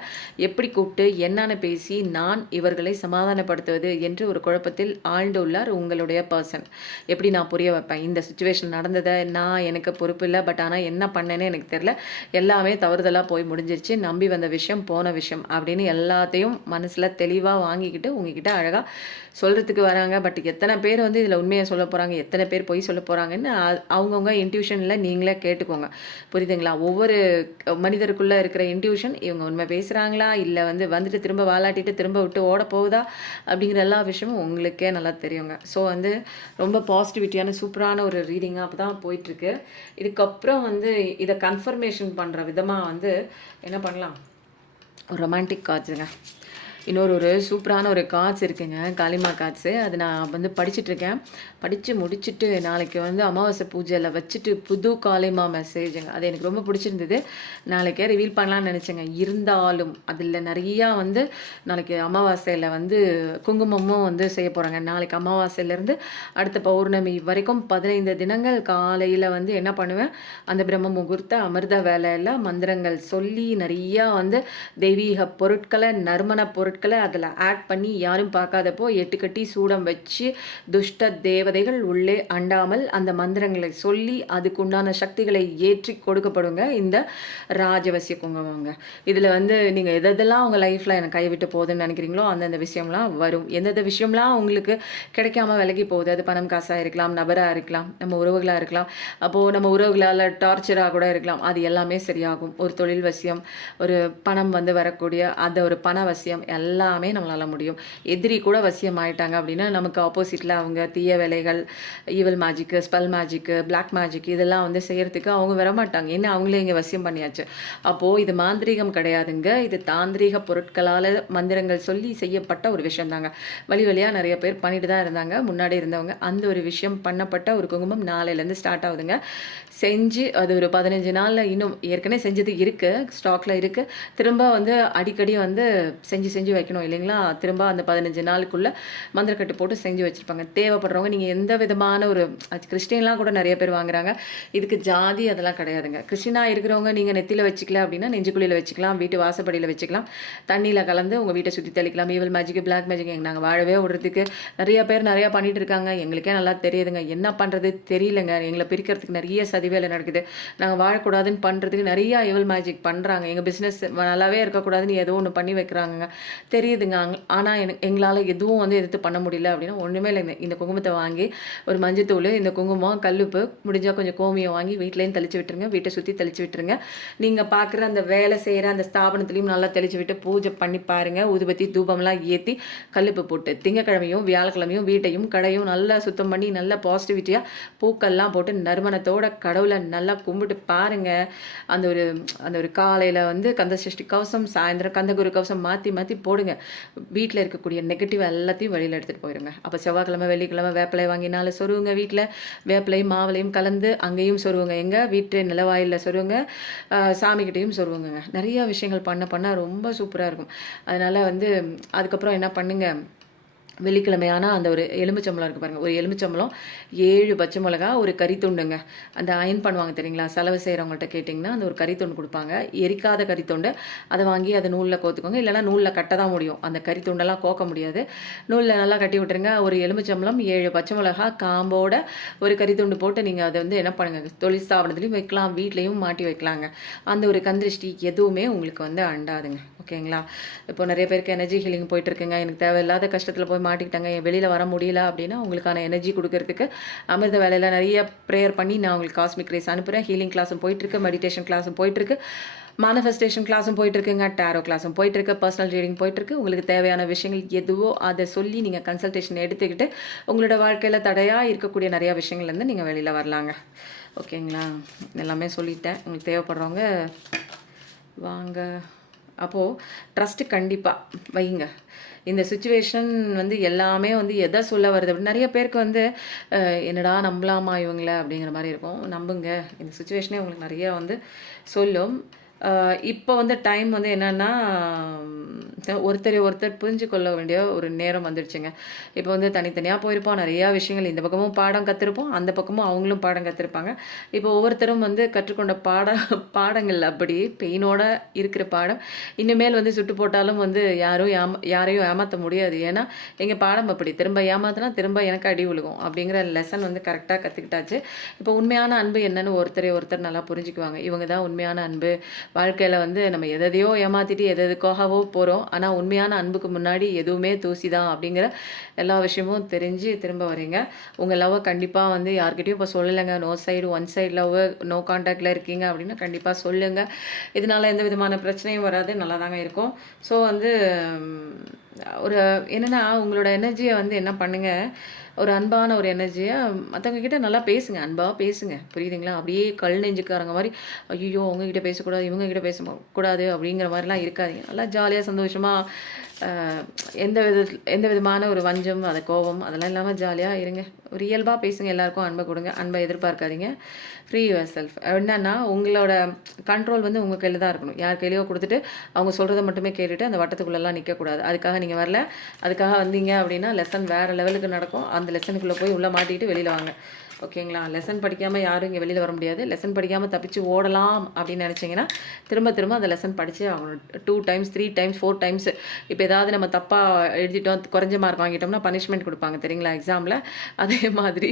எப்படி கூப்பிட்டு என்னன்னு பேசி நான் இவர்களை சமாதானப்படுத்துவது என்று ஒரு குழப்பத்தில் ஆழ்ந்து உள்ளார் உங்களுடைய பர்சன். எப்படி நான் புரிய வைப்பேன்? இந்த சுச்சுவேஷன் நடந்ததை நான் எனக்கு பொறுப்பு இல்லை, பட் ஆனால் என்ன பண்ணேன்னு எனக்கு தெரியல, எல்லாமே தவறுதலாக போய் முடிஞ்சிருச்சு, நம்பி வந்த விஷயம் போன விஷயம் அப்படின்னு எல்லாத்தையும் மனசில் தெளிவாக வாங்கிக்கிட்டு உங்ககிட்ட அழகாக சொல்கிறதுக்கு வராங்க. பட் எத்தனை பேர் வந்து இதில் உண்மையை சொல்ல போகிறாங்க, எத்தனை பேர் பொய் சொல்ல போகிறாங்கன்னு அவங்கவுங்க இன்ட்யூஷனில் நீங்களே கேட்டுக்கோங்க. புரியுதுங்களா? ஒவ்வொரு மனிதருக்குள்ளே இருக்கிற இன்ட்யூஷன், இவங்க உண்மை பேசுகிறாங்களா இல்லை வந்துட்டு திரும்ப வாலாட்டிட்டு திரும்ப விட்டு ஓட போகுதா அப்படிங்கிற எல்லா விஷயமும் உங்களுக்கே நல்லா தெரியுங்க. ஸோ வந்து ரொம்ப பாசிட்டிவிட்டியான சூப்பரான ஒரு ரீடிங்காக அப்போ தான் போயிட்டுருக்கு. இதுக்கப்புறம் வந்து இதை கன்ஃபர்மேஷன் பண்ணுற விதமாக வந்து என்ன பண்ணலாம், ஒரு ரொமான்டிக் கார்ட்ஸுங்க. இன்னொரு சூப்பரான ஒரு கார்ட்ஸ் இருக்குங்க, காளிமா கார்ட்ஸு. அது நான் வந்து படிச்சுட்ருக்கேன். படித்து முடிச்சுட்டு நாளைக்கு வந்து அமாவாசை பூஜையில் வச்சுட்டு புது காளிமா மெசேஜுங்க, அது எனக்கு ரொம்ப பிடிச்சிருந்தது. நாளைக்கே ரிவீல் பண்ணலான்னு நினச்சேங்க. இருந்தாலும் அதில் நிறையா வந்து நாளைக்கு அமாவாசையில் வந்து குங்குமமும் வந்து செய்ய போகிறாங்க. நாளைக்கு அமாவாசையிலேருந்து அடுத்த பௌர்ணமி வரைக்கும் 15 தினங்கள் காலையில் வந்து என்ன பண்ணுவேன், அந்த பிரம்ம முகூர்த்த அமிர்த வேலையில் மந்திரங்கள் சொல்லி நிறையா வந்து தெய்வீக பொருட்களை, நறுமண பொருட்களை அதில் ஆட் பண்ணி யாரும் பார்க்காதப்போ 8 கட்டி சூடம் வச்சு துஷ்ட தேவதைகள் உள்ளே அண்டாமல் அந்த மந்திரங்களை சொல்லி அதுக்கு உண்டான சக்திகளை ஏற்றி கொடுக்கப்படுங்க இந்த ராஜவசிய குங்குமங்க. இதில் வந்து நீங்கள் எதெல்லாம் உங்கள் லைஃப்பில் எனக்கு கைவிட்டு போகுதுன்னு நினைக்கிறீங்களோ அந்தந்த விஷயம்லாம் வரும். எந்தெந்த விஷயம்லாம் உங்களுக்கு கிடைக்காம விலகி போகுது, அது பணம் காசாக இருக்கலாம், நபராக இருக்கலாம், நம்ம உறவுகளாக இருக்கலாம், அப்போது நம்ம உறவுகளால் டார்ச்சராக கூட இருக்கலாம், அது எல்லாமே சரியாகும். ஒரு தொழில் வசியம், ஒரு பணம் வந்து வரக்கூடிய அந்த ஒரு பண வசியம் எல்லாமே நம்மளால் முடியும். எதிரி கூட வசியம் ஆயிட்டாங்க அப்படின்னா நமக்கு ஆப்போசிட்டில் அவங்க தீய வேலைகள், evil magic, spell magic, black magic இதெல்லாம் வந்து செய்கிறதுக்கு அவங்க வரமாட்டாங்க. ஏன்னா அவங்களே இங்கே வசியம் பண்ணியாச்சு. அப்போது இது மாந்திரீகம் கிடையாதுங்க, இது தாந்திரீக பொருட்களால் மந்திரங்கள் சொல்லி செய்யப்பட்ட ஒரு விஷயம் தாங்க. வழியாக நிறைய பேர் பண்ணிட்டு தான் இருந்தாங்க முன்னாடி இருந்தவங்க. அந்த ஒரு விஷயம் பண்ணப்பட்ட ஒரு குங்குமம் நாளையிலேருந்து ஸ்டார்ட் ஆகுதுங்க. செஞ்சு அது ஒரு 15 நாளில் இன்னும் ஏற்கனவே செஞ்சது இருக்குது, ஸ்டாக்கில் இருக்குது. திரும்ப வந்து அடிக்கடி வந்து செஞ்சு வைக்கணும் இல்லைங்களா? திரும்ப அந்த 15 நாளுக்குள்ளே மந்திரக்கட்டு போட்டு செஞ்சு வச்சுருப்பாங்க. தேவைப்படுறவங்க நீங்கள் எந்த விதமான ஒரு கிறிஸ்டின்லாம் கூட நிறைய பேர் வாங்குறாங்க. இதுக்கு ஜாதி அதெல்லாம் கிடையாதுங்க. கிறிஸ்டினாக இருக்கிறவங்க நீங்கள் நெத்தியில் வச்சுக்கல அப்படின்னா நெஞ்சுக்குழியில் வச்சுக்கலாம், வீட்டு வாசப்படியில் வச்சுக்கலாம், தண்ணியில் கலந்து உங்கள் வீட்டை சுற்றி தெளிக்கலாம். ஈவல் மேஜிக், பிளாக் மேஜிக் நாங்கள் வாழவே விடுறதுக்கு நிறைய பேர் நிறையா பண்ணிகிட்டு இருக்காங்க. எங்களுக்கே நல்லா தெரியுதுங்க, என்ன பண்ணுறது தெரியலங்க. எங்களை பிரிக்கிறதுக்கு நிறைய சதிவேலை நடக்குது. நாங்கள் வாழக்கூடாதுன்னு பண்ணுறதுக்கு நிறையா ஈவல் மேஜிக் பண்ணுறாங்க. எங்கள் பிஸ்னஸ் நல்லாவே இருக்கக்கூடாதுன்னு ஏதோ ஒன்று பண்ணி வைக்கிறாங்க தெரியுதுங்க. ஆனால் எங்களால் எதுவும் வந்து எதிர்த்து பண்ண முடியல அப்படின்னா ஒன்றுமே இல்லைங்க. இந்த குங்குமத்தை வாங்கி ஒரு மஞ்சத்தூள், இந்த குங்குமம், கல்லுப்பு, முடிஞ்சால் கொஞ்சம் கோமியம் வாங்கி வீட்லேயும் தெளித்து விட்டுருங்க, வீட்டை சுற்றி தெளித்து விட்டுருங்க. நீங்கள் பார்க்குற அந்த வேலை செய்கிற அந்த ஸ்தாபனத்துலேயும் நல்லா தெளித்து விட்டு பூஜை பண்ணி பாருங்கள். ஊதுபத்தி தூபம்லாம் ஏற்றி கல்லுப்பு போட்டு திங்கக்கிழமையும் வியாழக்கிழமையும் வீட்டையும் கடையும் நல்லா சுத்தம் பண்ணி நல்ல பாசிட்டிவிட்டியாக பூக்கள்லாம் போட்டு நறுமணத்தோட கடவுளை நல்லா கும்பிட்டு பாருங்கள். அந்த ஒரு அந்த ஒரு காலையில் வந்து கந்த சஷ்டி கவசம், சாயந்தரம் கந்தகுரு கவசம் மாற்றி மாற்றி போடுங்க. வீட்டில் இருக்கக்கூடிய நெகட்டிவ் எல்லாத்தையும் வெளியில் எடுத்துகிட்டு போயிடுங்க. அப்போ செவ்வாய்க்கிழமை வெள்ளிக்கிழமை வேப்பிலை வாங்கினாலும் சொருவுங்க. வீட்டில் வேப்பிலையும் மாவிலையும் கலந்து அங்கேயும் சொருவுங்க. எங்கள் வீட்டு நிலவாயிலில் சொருவுங்க. சாமிக்கிட்டையும் சொருவுங்க. நிறையா விஷயங்கள் பண்ண ரொம்ப சூப்பராக இருக்கும். அதனால் வந்து அதுக்கப்புறம் என்ன பண்ணுங்க, வெள்ளிக்கிழமையான அந்த ஒரு எலுமிச்சம்பழம் இருக்குது பாருங்கள், ஒரு எலுமிச்சம்பழம், 7 பச்சை மிளகா, ஒரு கறித்துண்டுங்க. அந்த அயன் பண்ணுவாங்க தெரியுங்களா, செலவு செய்கிறவங்கள்ட்ட கேட்டிங்கன்னா அந்த ஒரு கறித்துண்டு கொடுப்பாங்க, எரிக்காத கறித்துண்டு. அதை வாங்கி அதை நூலில் கோத்துக்கோங்க. இல்லைனா நூலில் கட்ட தான் முடியும், அந்த கறித்துண்டெல்லாம் கோக்க முடியாது. நூலில் நல்லா கட்டி விட்டுருங்க. ஒரு எலுமிச்சம்பழம், 7 பச்சை மிளகா காம்போட ஒரு கறித்துண்டு போட்டு நீங்கள் அதை வந்து என்ன பண்ணுங்கள், தொழில் ஸ்தாபனத்துலேயும் வைக்கலாம், வீட்லேயும் மாட்டி வைக்கலாங்க. அந்த ஒரு கந்திருஷ்டி எதுவுமே உங்களுக்கு வந்து அண்டாதுங்க. ஓகேங்களா? இப்போ நிறைய பேருக்கு எனர்ஜி ஹீலிங் போயிட்டுருக்குங்க. எனக்கு தேவையில்லாத கஷ்டத்தில் போய் மாட்டிக்கிட்டாங்க, வெளியில் வர முடியல அப்படின்னா உங்களுக்கான எனர்ஜி கொடுக்கறதுக்கு அமிர்த வேலையில் நிறைய ப்ரேயர் பண்ணி நான் உங்களுக்கு காஸ்மிக் ரேஸ் அனுப்புகிறேன். ஹீலிங் கிளாஸும் போயிட்டுருக்கு, மெடிடேஷன் கிளாஸும் போயிட்டுருக்கு, மேனிஃபெஸ்டேஷன் கிளாஸும் போயிட்டுருக்குங்க, டேரோ கிளாஸும் போயிட்டுருக்கு, பர்சனல் ரீடிங் போயிட்டுருக்கு. உங்களுக்கு தேவையான விஷயங்கள் எதுவோ அதை சொல்லி நீங்கள் கன்சல்டேஷன் எடுத்துக்கிட்டு உங்களோட வாழ்க்கையில் தடையாக இருக்கக்கூடிய நிறையா விஷயங்கள்லேருந்து நீங்கள் வெளியில் வரலாங்க. ஓகேங்களா? எல்லாமே சொல்லிட்டேன். உங்களுக்கு தேவைப்படுறவங்க வாங்க. அப்போது ட்ரஸ்ட்டு கண்டிப்பாக வைங்க. இந்த சுச்சுவேஷன் வந்து எல்லாமே வந்து எதை சொல்ல வருது அப்படின்னு நிறைய பேருக்கு வந்து என்னடா நம்பலாமா இவங்கள அப்படிங்கிற மாதிரி இருக்கும். நம்புங்க, இந்த சுச்சுவேஷனே உங்களுக்கு நிறையா வந்து சொல்லும். இப்போ வந்து டைம் வந்து என்னென்னா, ஒருத்தரை ஒருத்தர் புரிஞ்சு கொள்ள வேண்டிய ஒரு நேரம் வந்துடுச்சுங்க. இப்போ வந்து தனித்தனியாக போயிருப்போம், நிறையா விஷயங்கள் இந்த பக்கமும் பாடம் கற்றுருப்போம், அந்த பக்கமும் அவங்களும் பாடம் கற்றுருப்பாங்க. இப்போ ஒவ்வொருத்தரும் வந்து கற்றுக்கொண்ட பாடங்கள் அப்படி பெயினோட இருக்கிற பாடம் இனிமேல் வந்து சுட்டு போட்டாலும் வந்து யாரையும் ஏமாற்ற முடியாது. ஏன்னா எங்கள் பாடம் அப்படி, திரும்ப ஏமாத்தினா திரும்ப எனக்கு அடி விழுகும் அப்படிங்கிற லெசன் வந்து கரெக்டாக கற்றுக்கிட்டாச்சு. இப்போ உண்மையான அன்பு என்னன்னு ஒருத்தரை ஒருத்தர் நல்லா புரிஞ்சுக்குவாங்க. இவங்க தான் உண்மையான அன்பு. வாழ்க்கையில் வந்து நம்ம எதையோ ஏமாற்றிட்டு எதுக்காகவோ போகிறோம், ஆனால் உண்மையான அன்புக்கு முன்னாடி எதுவுமே தூசி தான் அப்படிங்கிற எல்லா விஷயமும் தெரிஞ்சு திரும்ப வரீங்க. உங்கள் லவ்வை கண்டிப்பாக வந்து யார்கிட்டையும் இப்போ சொல்லலைங்க. No side, one side love, no கான்டாக்டில் இருக்கீங்க அப்படின்னா கண்டிப்பாக சொல்லுங்கள். இதனால் எந்த விதமான பிரச்சனையும் வராது, நல்லா தாங்க இருக்கும். ஸோ வந்து ஒரு என்னென்னா, உங்களோட எனர்ஜியை வந்து என்ன பண்ணுங்கள், ஒரு அன்பான ஒரு எனர்ஜியை மற்றவங்க கிட்ட நல்லா பேசுங்க, அன்பாக பேசுங்க. புரியுதுங்களா? அப்படியே கல் நெஞ்சுக்காரங்க மாதிரி ஐயோ அவங்கக்கிட்ட பேசக்கூடாது, இவங்ககிட்ட பேசக்கூடாது அப்படிங்கிற மாதிரிலாம் இருக்காதீங்க. நல்லா ஜாலியாக சந்தோஷமாக எந்த விதமான ஒரு வஞ்சம், அது கோபம் அதெல்லாம் இல்லாமல் ஜாலியாக இருங்க. ஒரு இயல்பாக பேசுங்க, எல்லாருக்கும் அன்பை கொடுங்க, அன்பை எதிர்பார்க்காதீங்க. Free your self. என்னன்னா உங்களோட கண்ட்ரோல் வந்து உங்கள் கையில் தான் இருக்கணும். யார் கையிலையோ கொடுத்துட்டு அவங்க சொல்கிறத மட்டுமே கேட்டுட்டு அந்த வட்டத்துக்குள்ளெல்லாம் நிற்கக்கூடாது. அதுக்காக நீங்கள் வரல, அதுக்காக வந்தீங்க அப்படின்னா லெசன் வேறு லெவலுக்கு நடக்கும். அந்த லெசனுக்குள்ளே போய் உள்ளே மாட்டிக்கிட்டு வெளியில் வாங்க. ஓகேங்களா? லெசன் படிக்காமல் யாரும் இங்கே வெளியில் வர முடியாது. லெசன் படிக்காமல் தப்பிச்சு ஓடலாம் அப்படின்னு நினச்சிங்கன்னா திரும்ப திரும்ப அந்த லெசன் படித்து ஆகணும். 2 டைம்ஸ் 3 டைம்ஸ் 4 டைம்ஸ். இப்போ ஏதாவது நம்ம தப்பாக எழுதிட்டோம், குறைஞ்ச மார்க் வாங்கிட்டோம்னா பனிஷ்மெண்ட் கொடுப்பாங்க தெரியுங்களா எக்ஸாமில். அதே மாதிரி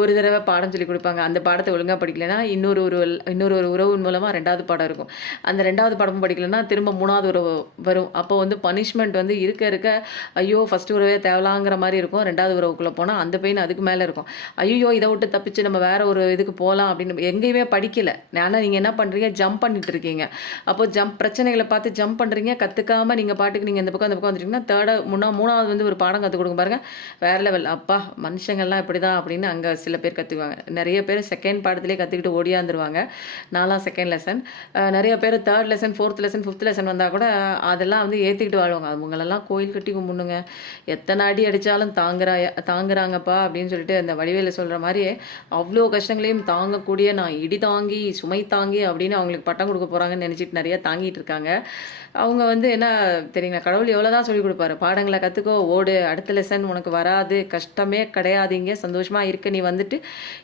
ஒரு தடவை பாடம் சொல்லி கொடுப்பாங்க. அந்த பாடத்தை ஒழுங்காக படிக்கலைன்னா இன்னொரு ஒரு உறவின் மூலமாக 2வது பாடம் இருக்கும். அந்த 2வது பாடமும் படிக்கலைன்னா திரும்ப 3வது உறவு வரும். அப்போ வந்து பனிஷ்மெண்ட் வந்து இருக்க ஐயோ ஃபஸ்ட்டு உறவே தேவலாங்கிற மாதிரி இருக்கும். 2வது உறவுக்குள்ளே போனால் அந்த பெயின் அதுக்கு மேலே இருக்கும். ஐயோ இதை விட்டு தப்பிச்சு நம்ம வேற ஒரு இதுக்கு போகலாம் அப்படின்னு எங்கேயுமே படிக்கல. ஆனால் நீங்கள் என்ன பண்ணுறீங்க, ஜம்ப் பண்ணிட்டு இருக்கீங்க. அப்போ பிரச்சனைகளை பார்த்து ஜம்ப் பண்ணுறீங்க, கற்றுக்காமல் நீங்கள் பாட்டுக்கு நீங்கள் இந்த பக்கம் அந்த பக்கம் வந்துட்டீங்கன்னா 3வது வந்து ஒரு பாடம் கற்றுக் கொடுங்க பாருங்கள், வேற லெவல். அப்பா மனுஷங்கள்லாம் இப்படி தான் அப்படின்னு அங்கே சில பேர் கற்றுக்குவாங்க. நிறைய பேர் செகண்ட் பாடத்திலே கற்றுக்கிட்டு ஓடியாந்துருவாங்க. நான்லாம் செகண்ட் லெசன். நிறைய பேர் 3rd lesson 4th lesson 5th lesson வந்தால் கூட அதெல்லாம் வந்து ஏற்றிக்கிட்டு வாழ்வாங்க. அவங்களெல்லாம் கோயில் கட்டி கும்பிடணுங்க. எத்தனை அடி அடித்தாலும் தாங்குறாங்கப்பா அப்படின்னு சொல்லிட்டு அந்த வடிவேல சொல்கிற மாதிரியே அவ்வளோ கஷ்டங்களையும் தாங்கக்கூடிய நான் இடி தாங்கி சுமை தாங்கி அப்படின்னு அவங்களுக்கு பட்டம் கொடுக்க போகிறாங்கன்னு நினச்சிட்டு நிறையா தாங்கிட்டு இருக்காங்க. அவங்க வந்து என்ன தெரியுங்களா, கடவுள் எவ்வளோ தான் சொல்லிக் கொடுப்பாரு, பாடங்களை கற்றுக்கோ, ஓடு, அடுத்த லெசன் உனக்கு வராது, கஷ்டமே கிடையாதுங்க, சந்தோஷமாக இருக்க, நீ வந்துட்டு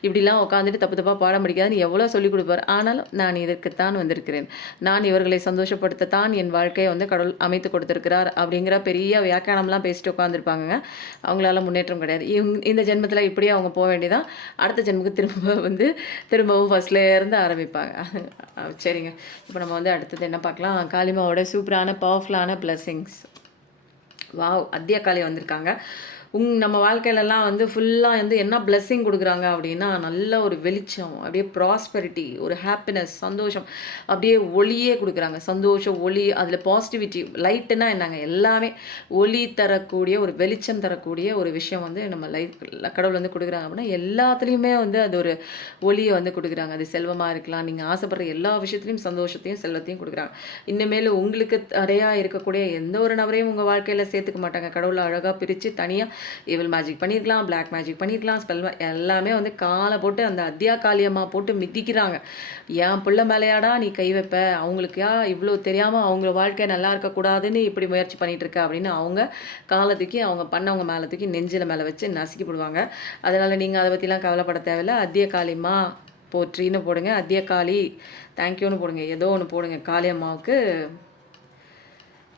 இப்படிலாம் உட்காந்துட்டு தப்பு தப்பாக பாடம் படிக்காதுன்னு எவ்வளோ சொல்லிக் கொடுப்பாரு. ஆனாலும் நான் இதற்குத்தான் வந்திருக்கிறேன், நான் இவர்களை சந்தோஷப்படுத்தத்தான் என் வாழ்க்கையை வந்து கடவுள் அமைத்து கொடுத்துருக்கிறார் அப்படிங்கிற பெரிய வியாக்கியானம்லாம் பேசிட்டு உட்காந்துருப்பாங்க. அவங்களால முன்னேற்றம் கிடையாது. இந்த ஜென்மத்தில் இப்படியே அவங்க போக வேண்டியதான். அடுத்த ஜென்மத்துக்கு திரும்பவும் ஃபஸ்ட்லேருந்து ஆரம்பிப்பாங்க. சரிங்க, இப்போ நம்ம வந்து அடுத்தது என்ன பார்க்கலாம், காளிமாவோட சூப்பரான பவர்ஃபுல்லான பிளஸ்ஸிங்ஸ். வாவ், அத்தியா காளி வந்திருக்காங்க. நம்ம வாழ்க்கையிலலாம் வந்து ஃபுல்லாக வந்து என்ன பிளெஸ்ஸிங் கொடுக்குறாங்க அப்படின்னா, நல்ல ஒரு வெளிச்சம், அப்படியே ப்ராஸ்பெரிட்டி, ஒரு ஹாப்பினஸ், சந்தோஷம், அப்படியே ஒளியே கொடுக்குறாங்க. சந்தோஷம், ஒளி, அதில் பாசிட்டிவிட்டி, லைட்டுன்னா என்னங்க, எல்லாமே ஒளி தரக்கூடிய, ஒரு வெளிச்சம் தரக்கூடிய ஒரு விஷயம் வந்து நம்ம லைஃப் கடவுள் வந்து கொடுக்குறாங்க அப்படின்னா, எல்லாத்துலேயுமே வந்து அது ஒரு ஒளியை வந்து கொடுக்குறாங்க. அது செல்வமாக இருக்கலாம், நீங்கள் ஆசைப்படுற எல்லா விஷயத்துலையும் சந்தோஷத்தையும் செல்வத்தையும் கொடுக்குறாங்க. இனிமேல் உங்களுக்கு தடையாக இருக்கக்கூடிய எந்த ஒரு நபரையும் உங்கள் வாழ்க்கையில் சேர்த்துக்க மாட்டாங்க. கடவுளை அழகாக பிரித்து தனியாக ஈவில் மேஜிக் பண்ணியிருக்கலாம், பிளாக் மேஜிக் பண்ணியிருக்கலாம், ஸ்பெல் எல்லாமே வந்து காலை போட்டு அந்த அத்தியா காளியம்மா போட்டு மிதிக்கிறாங்க. என் பிள்ளை மேலையாடா நீ கை வைப்ப, அவங்களுக்கா இவ்வளோ தெரியாமல் அவங்க வாழ்க்கை நல்லா இருக்கக்கூடாதுன்னு இப்படி முயற்சி பண்ணிகிட்டு இருக்க அப்படின்னு அவங்க காலை தூக்கி அவங்க பண்ணவங்க மேலே தூக்கி நெஞ்சில் மேலே வச்சு நசுக்கி போடுவாங்க. அதனால் நீங்கள் அதை பற்றிலாம் கவலைப்பட தேவையில்லை. அத்திய காளியம்மா போற்றின்னு போடுங்க, அத்திய காளி தேங்க்யூன்னு போடுங்க, ஏதோ ஒன்று போடுங்க. காளியம்மாவுக்கு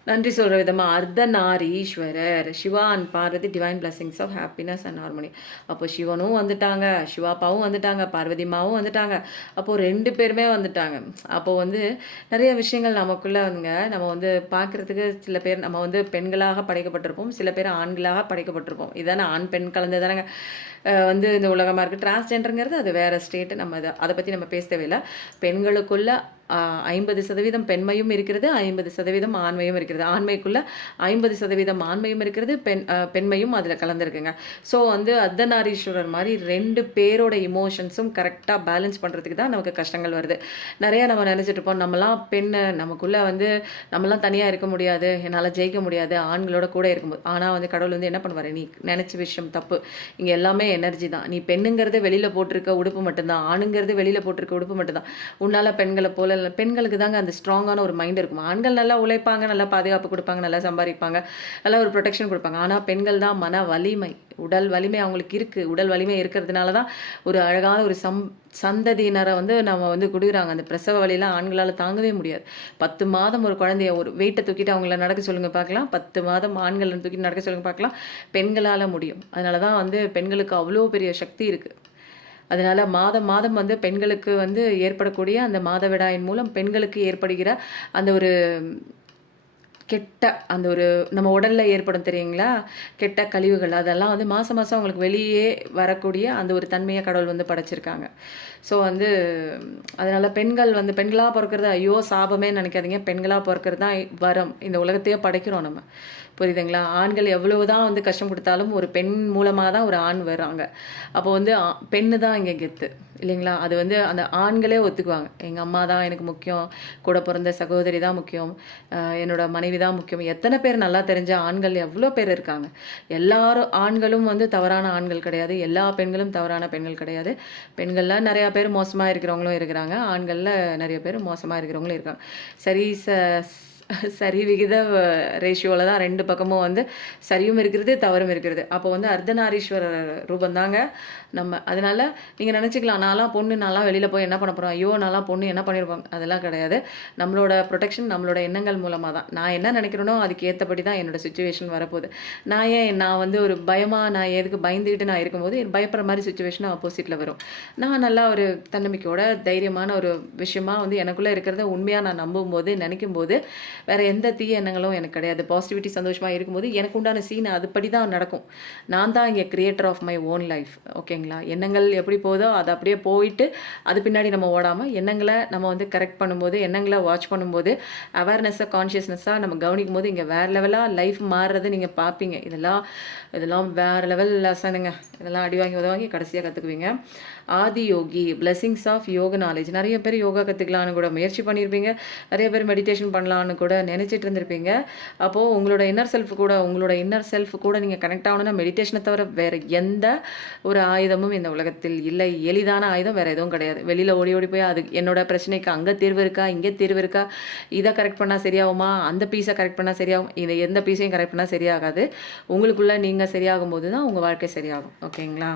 நன்றி சொல்கிற விதமாக Ardhanarishvara, Shiva and Parvati divine blessings of happiness and harmony. அப்போ சிவனும் வந்துட்டாங்க, சிவாப்பாவும் வந்துட்டாங்க, பார்வதிமாவும் வந்துட்டாங்க. அப்போது 2 பேருமே வந்துட்டாங்க. அப்போது வந்து நிறைய விஷயங்கள் நமக்குள்ளே வந்துங்க, நம்ம வந்து பார்க்குறதுக்கு சில பேர் நம்ம வந்து பெண்களாக படைக்கப்பட்டிருப்போம், சில பேர் ஆண்களாக படைக்கப்பட்டிருப்போம். இதானே ஆண் பெண் கலந்து தானேங்க வந்து இந்த உலகமாக இருக்குது. டிரான்ஸ்ஜெண்டருங்கிறது அது வேறு ஸ்டேட்டு, நம்ம அதை பற்றி நம்ம பேச தேவையில்லை. பெண்களுக்குள்ள 50% பெண்மையும் இருக்கிறது, 50% ஆண்மையும் இருக்கிறது. ஆண்மைக்குள்ள 50% ஆண்மையும் இருக்கிறது, பெண்மையும் அதில் கலந்துருக்குங்க. ஸோ வந்து அர்த்தநாரீஸ்வரர் மாதிரி 2 பேரோட இமோஷன்ஸும் கரெக்டாக பேலன்ஸ் பண்ணுறதுக்கு தான் நமக்கு கஷ்டங்கள் வருது. நிறையா நம்ம நினச்சிட்டு இருப்போம், நம்மலாம் பெண்ணு, நமக்குள்ளே வந்து நம்மலாம் தனியாக இருக்க முடியாது, என்னால் ஜெயிக்க முடியாது ஆண்களோட கூட இருக்கும்போது. ஆனால் வந்து கடவுள் வந்து என்ன பண்ணுவார், நீ நினச்ச விஷயம் தப்பு, இங்கே எல்லாமே எனர்ஜி தான். நீ பெண்ணுங்கிறது வெளியில் போட்டிருக்க உடுப்பு மட்டும்தான், ஆணுங்கிறது வெளியில் போட்டிருக்க உடுப்பு மட்டும்தான். உன்னால் பெண்களை போல பெண்களுக்கு தாங்க அந்த ஸ்ட்ராங்கான ஒரு மைண்ட் இருக்கும். ஆண்கள் நல்லா உழைப்பாங்க, நல்லா பாதுகாப்பு கொடுப்பாங்க, நல்லா சம்பாதிப்பாங்க, நல்லா ஒரு ப்ரொடெக்ஷன் கொடுப்பாங்க. ஆனால் பெண்கள் தான் மன வலிமை, உடல் வலிமை அவங்களுக்கு இருக்குது. உடல் வலிமை இருக்கிறதுனால தான் ஒரு அழகான ஒரு சந்ததியினரை வந்து நம்ம வந்து கொடுக்குறாங்க. அந்த பிரசவ வலியெல்லாம் ஆண்களால் தாங்கவே முடியாது. 10 மாதம் ஒரு குழந்தைய ஒரு வெயிட்டை தூக்கிட்டு அவங்கள நடக்க சொல்லுங்கள் பார்க்கலாம், 10 மாதம் ஆண்களை தூக்கிட்டு நடக்க சொல்லுங்கள் பார்க்கலாம், பெண்களால் முடியும். அதனால தான் வந்து பெண்களுக்கு அவ்வளோ பெரிய சக்தி இருக்குது. அதனால் மாதம் மாதம் வந்து பெண்களுக்கு வந்து ஏற்படக்கூடிய அந்த மாதவிடாயின் மூலம் பெண்களுக்கு ஏற்படுகிற அந்த ஒரு கெட்ட அந்த ஒரு நம்ம உடலில் ஏற்படும் தெரியுங்களா, கெட்ட கழிவுகள், அதெல்லாம் வந்து மாதம் மாதம் அவங்களுக்கு வெளியே வரக்கூடிய அந்த ஒரு தன்மையை கடவுள் வந்து படைச்சிருக்காங்க. ஸோ வந்து அதனால் பெண்கள் வந்து பெண்களாக பிறக்கிறது ஐயோ சாபமே நினைக்காதீங்க. பெண்களாக பிறக்கிறது தான் வரம். இந்த உலகத்தையே படைக்கிறோம் நம்ம, புரியுதுங்களா. ஆண்கள் எவ்வளவு தான் வந்து கஷ்டம் கொடுத்தாலும் ஒரு பெண் மூலமாக தான் ஒரு ஆண் வர்றாங்க. அப்போ வந்து பெண்ணு தான் இங்கே கெத்து இல்லைங்களா. அது வந்து அந்த ஆண்களே ஒத்துக்குவாங்க, எங்கள் அம்மா தான் எனக்கு முக்கியம், கூட பிறந்த சகோதரி தான் முக்கியம், என்னோட மனைவி தான் முக்கியம். எத்தனை பேர் நல்லா தெரிஞ்ச ஆண்கள் எவ்வளோ பேர் இருக்காங்க. எல்லாரும் ஆண்களும் வந்து தவறான ஆண்கள் கிடையாது, எல்லா பெண்களும் தவறான பெண்கள் கிடையாது. பெண்களில் நிறையா பேர் மோசமாக இருக்கிறவங்களும் இருக்கிறாங்க, ஆண்களில் நிறைய பேர் மோசமாக இருக்கிறவங்களும் இருக்காங்க. சரி விகித ரேஷியோவில் தான் 2 பக்கமும் வந்து சரியும் இருக்கிறது, தவறும் இருக்கிறது. அப்போ வந்து அர்த்தநாரீஸ்வரர் ரூபந்தாங்க நம்ம. அதனால் நீங்கள் நினச்சிக்கலாம், நான்லாம் பொண்ணு, நான்லாம் வெளியில் போய் என்ன பண்ண போகிறோம், ஐயோ நான்லாம் பொண்ணு என்ன பண்ணியிருப்பாங்க, அதெல்லாம் கிடையாது. நம்மளோட ப்ரொடெக்ஷன் நம்மளோட எண்ணங்கள் மூலமாக தான். நான் என்ன நினைக்கிறேனோ அதுக்கு ஏற்றபடி தான் என்னோடய சுச்சுவேஷன் வரப்போகுது. நான் வந்து ஒரு பயமாக, நான் எதுக்கு பயந்துக்கிட்டு நான் இருக்கும்போது பயப்படுற மாதிரி சுச்சுவேஷன் ஆப்போசிட்டில் வரும். நான் நல்லா ஒரு தன்னம்பிக்கையோட தைரியமான ஒரு விஷயமா வந்து எனக்குள்ளே இருக்கிறத உண்மையாக நான் நம்பும்போது, நினைக்கும் போது வேறு எந்த தீய எண்ணங்களும் எனக்கு கிடையாது. பாசிட்டிவிட்டி சந்தோஷமாக இருக்கும்போது எனக்கு உண்டான சீன் அதுபடி தான் நடக்கும். நான் தான் இங்கே creator of my own life. ஓகேங்களா. எண்ணங்கள் எப்படி போதோ அது அப்படியே போயிட்டு அது பின்னாடி நம்ம ஓடாமல் எண்ணங்களை நம்ம வந்து கரெக்ட் பண்ணும்போது, எண்ணங்களை வாட்ச் பண்ணும்போது, அவேர்னஸாக கான்ஷியஸ்னஸாக நம்ம கவனிக்கும் போது இங்கே வேறு லெவலாக லைஃப் மாறுறது நீங்கள் பார்ப்பீங்க. இதெல்லாம் வேறு லெவல் லெசனுங்க. இதெல்லாம் அடி வாங்கி உதவாங்கி கடைசியாக கற்றுக்குவீங்க. ஆதி யோகி, பிளெஸிங்ஸ் ஆஃப் யோக நாலேஜ். நிறைய பேர் யோகா கற்றுக்கலான்னு கூட முயற்சி பண்ணியிருப்பீங்க, நிறைய பேர் மெடிடேஷன் பண்ணலான்னு கூட நினச்சிட்டு இருந்திருப்பீங்க. அப்போது உங்களோட இன்னர் செல்ஃப் கூட நீங்கள் கனெக்ட் ஆகணும்னா மெடிடேஷனை தவிர வேறு எந்த ஒரு ஆயுதமும் இந்த உலகத்தில் இல்லை. எளிதான ஆயுதம் வேறு எதுவும் கிடையாது. வெளியில் ஓடி ஓடி போய் அது என்னோட பிரச்சனைக்கு அங்கே தீர்வு இருக்கா, இங்கே தீர்வு இருக்கா, இதை கரெக்ட் பண்ணால் சரியாகுமா, அந்த பீஸை கரெக்ட் பண்ணால் சரியாகும், இதை எந்த பீஸையும் கரெக்ட் பண்ணால் சரியாகாது. உங்களுக்குள்ளே நீங்கள் சரியாகும் போது தான் உங்கள் வாழ்க்கை சரியாகும். ஓகேங்களா.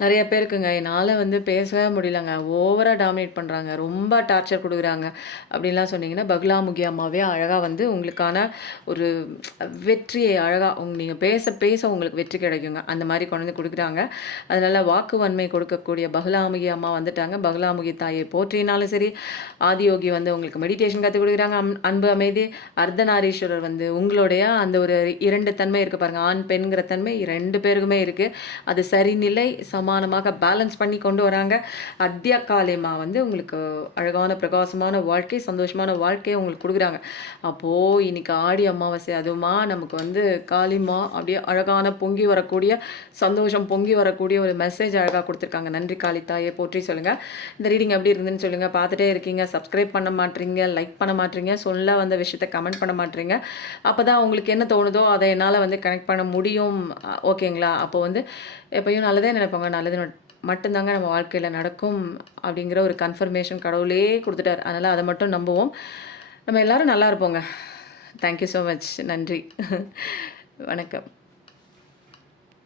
நெறைய பேருக்குங்க என்னால வந்து பேசவே முடியலங்க. ஓவரா டாமினேட் பண்றாங்க. ரொம்ப டார்ச்சர் குடுக்குறாங்க. அப்படின்லாம் சொன்னீங்கன்னா, பகலாமுகி அம்மாவே அழகா வந்து உங்களுக்கான ஒரு வெற்றியை அழகா நீங்க பேச பேச உங்களுக்கு வெற்றி கிடைக்குங்க. அந்த மாரி கொண்டு வந்து குடுக்குறாங்க. அதனால வாக்கு வன்மை கொடுக்கக்கூடிய பகலாமுகி அம்மா வந்துட்டாங்க. பகலாமுகி தாயை போற்றினாலும் சரி, ஆதியோகி வந்து உங்களுக்கு மெடிடேஷன் கத்துக் குடுக்குறாங்க. அன்பு, அமைதி, அர்த்தநாரீஸ்வரர் வந்து உங்களுடைய அந்த ஒரு 2 தன்மை இருக்கு பாருங்க. ஆண், பெண்ங்கிற தன்மை 2 பேருக்குமே இருக்கு. அது சரிநிலை, சமானமாக பேலன்ஸ் பண்ணி கொண்டு வராங்க. அத்ய காளியம்மா வந்து உங்களுக்கு அழகான பிரகாசமான வாழ்க்கை, சந்தோஷமான வாழ்க்கைய உங்களுக்கு குடுக்குறாங்க. அப்போ இன்னைக்கு ஆடி அமாவாசை அதுவுமா நமக்கு வந்து காளிம்மா அப்படியே அழகான பொங்கி வரக்கூடிய சந்தோஷம் பொங்கி வரக்கூடிய ஒரு மெசேஜ் அழகா குடுத்துருக்காங்க. நன்றி காளி தாயே போற்றி சொல்லுங்க. இந்த ரீடிங் எப்படி இருந்துன்னு சொல்லுங்க. பார்த்துட்டே இருக்கீங்க, சப்ஸ்கிரைப் பண்ண மாட்றீங்க, லைக் பண்ண மாட்றீங்க, சொல்ல வந்த விஷயத்த கமெண்ட் பண்ண மாட்றீங்க. அப்பதான் உங்களுக்கு என்ன தோணுதோ அத என்னால வந்து கனெக்ட் பண்ண முடியும். ஓகேங்களா? அப்போ வந்து எப்பயும் நல்லதே நினைப்போங்க. நல்லது மட்டும்தாங்க நம்ம வாழ்க்கையில நடக்கும் அப்படிங்கிற ஒரு கன்ஃபர்மேஷன் கடவுளே குடுத்துட்டார். அதனால அத மட்டும் நம்புவோம். நம்ம எல்லாரும் நல்லா இருப்போங்க. Thank you so much. நன்றி. வணக்கம்.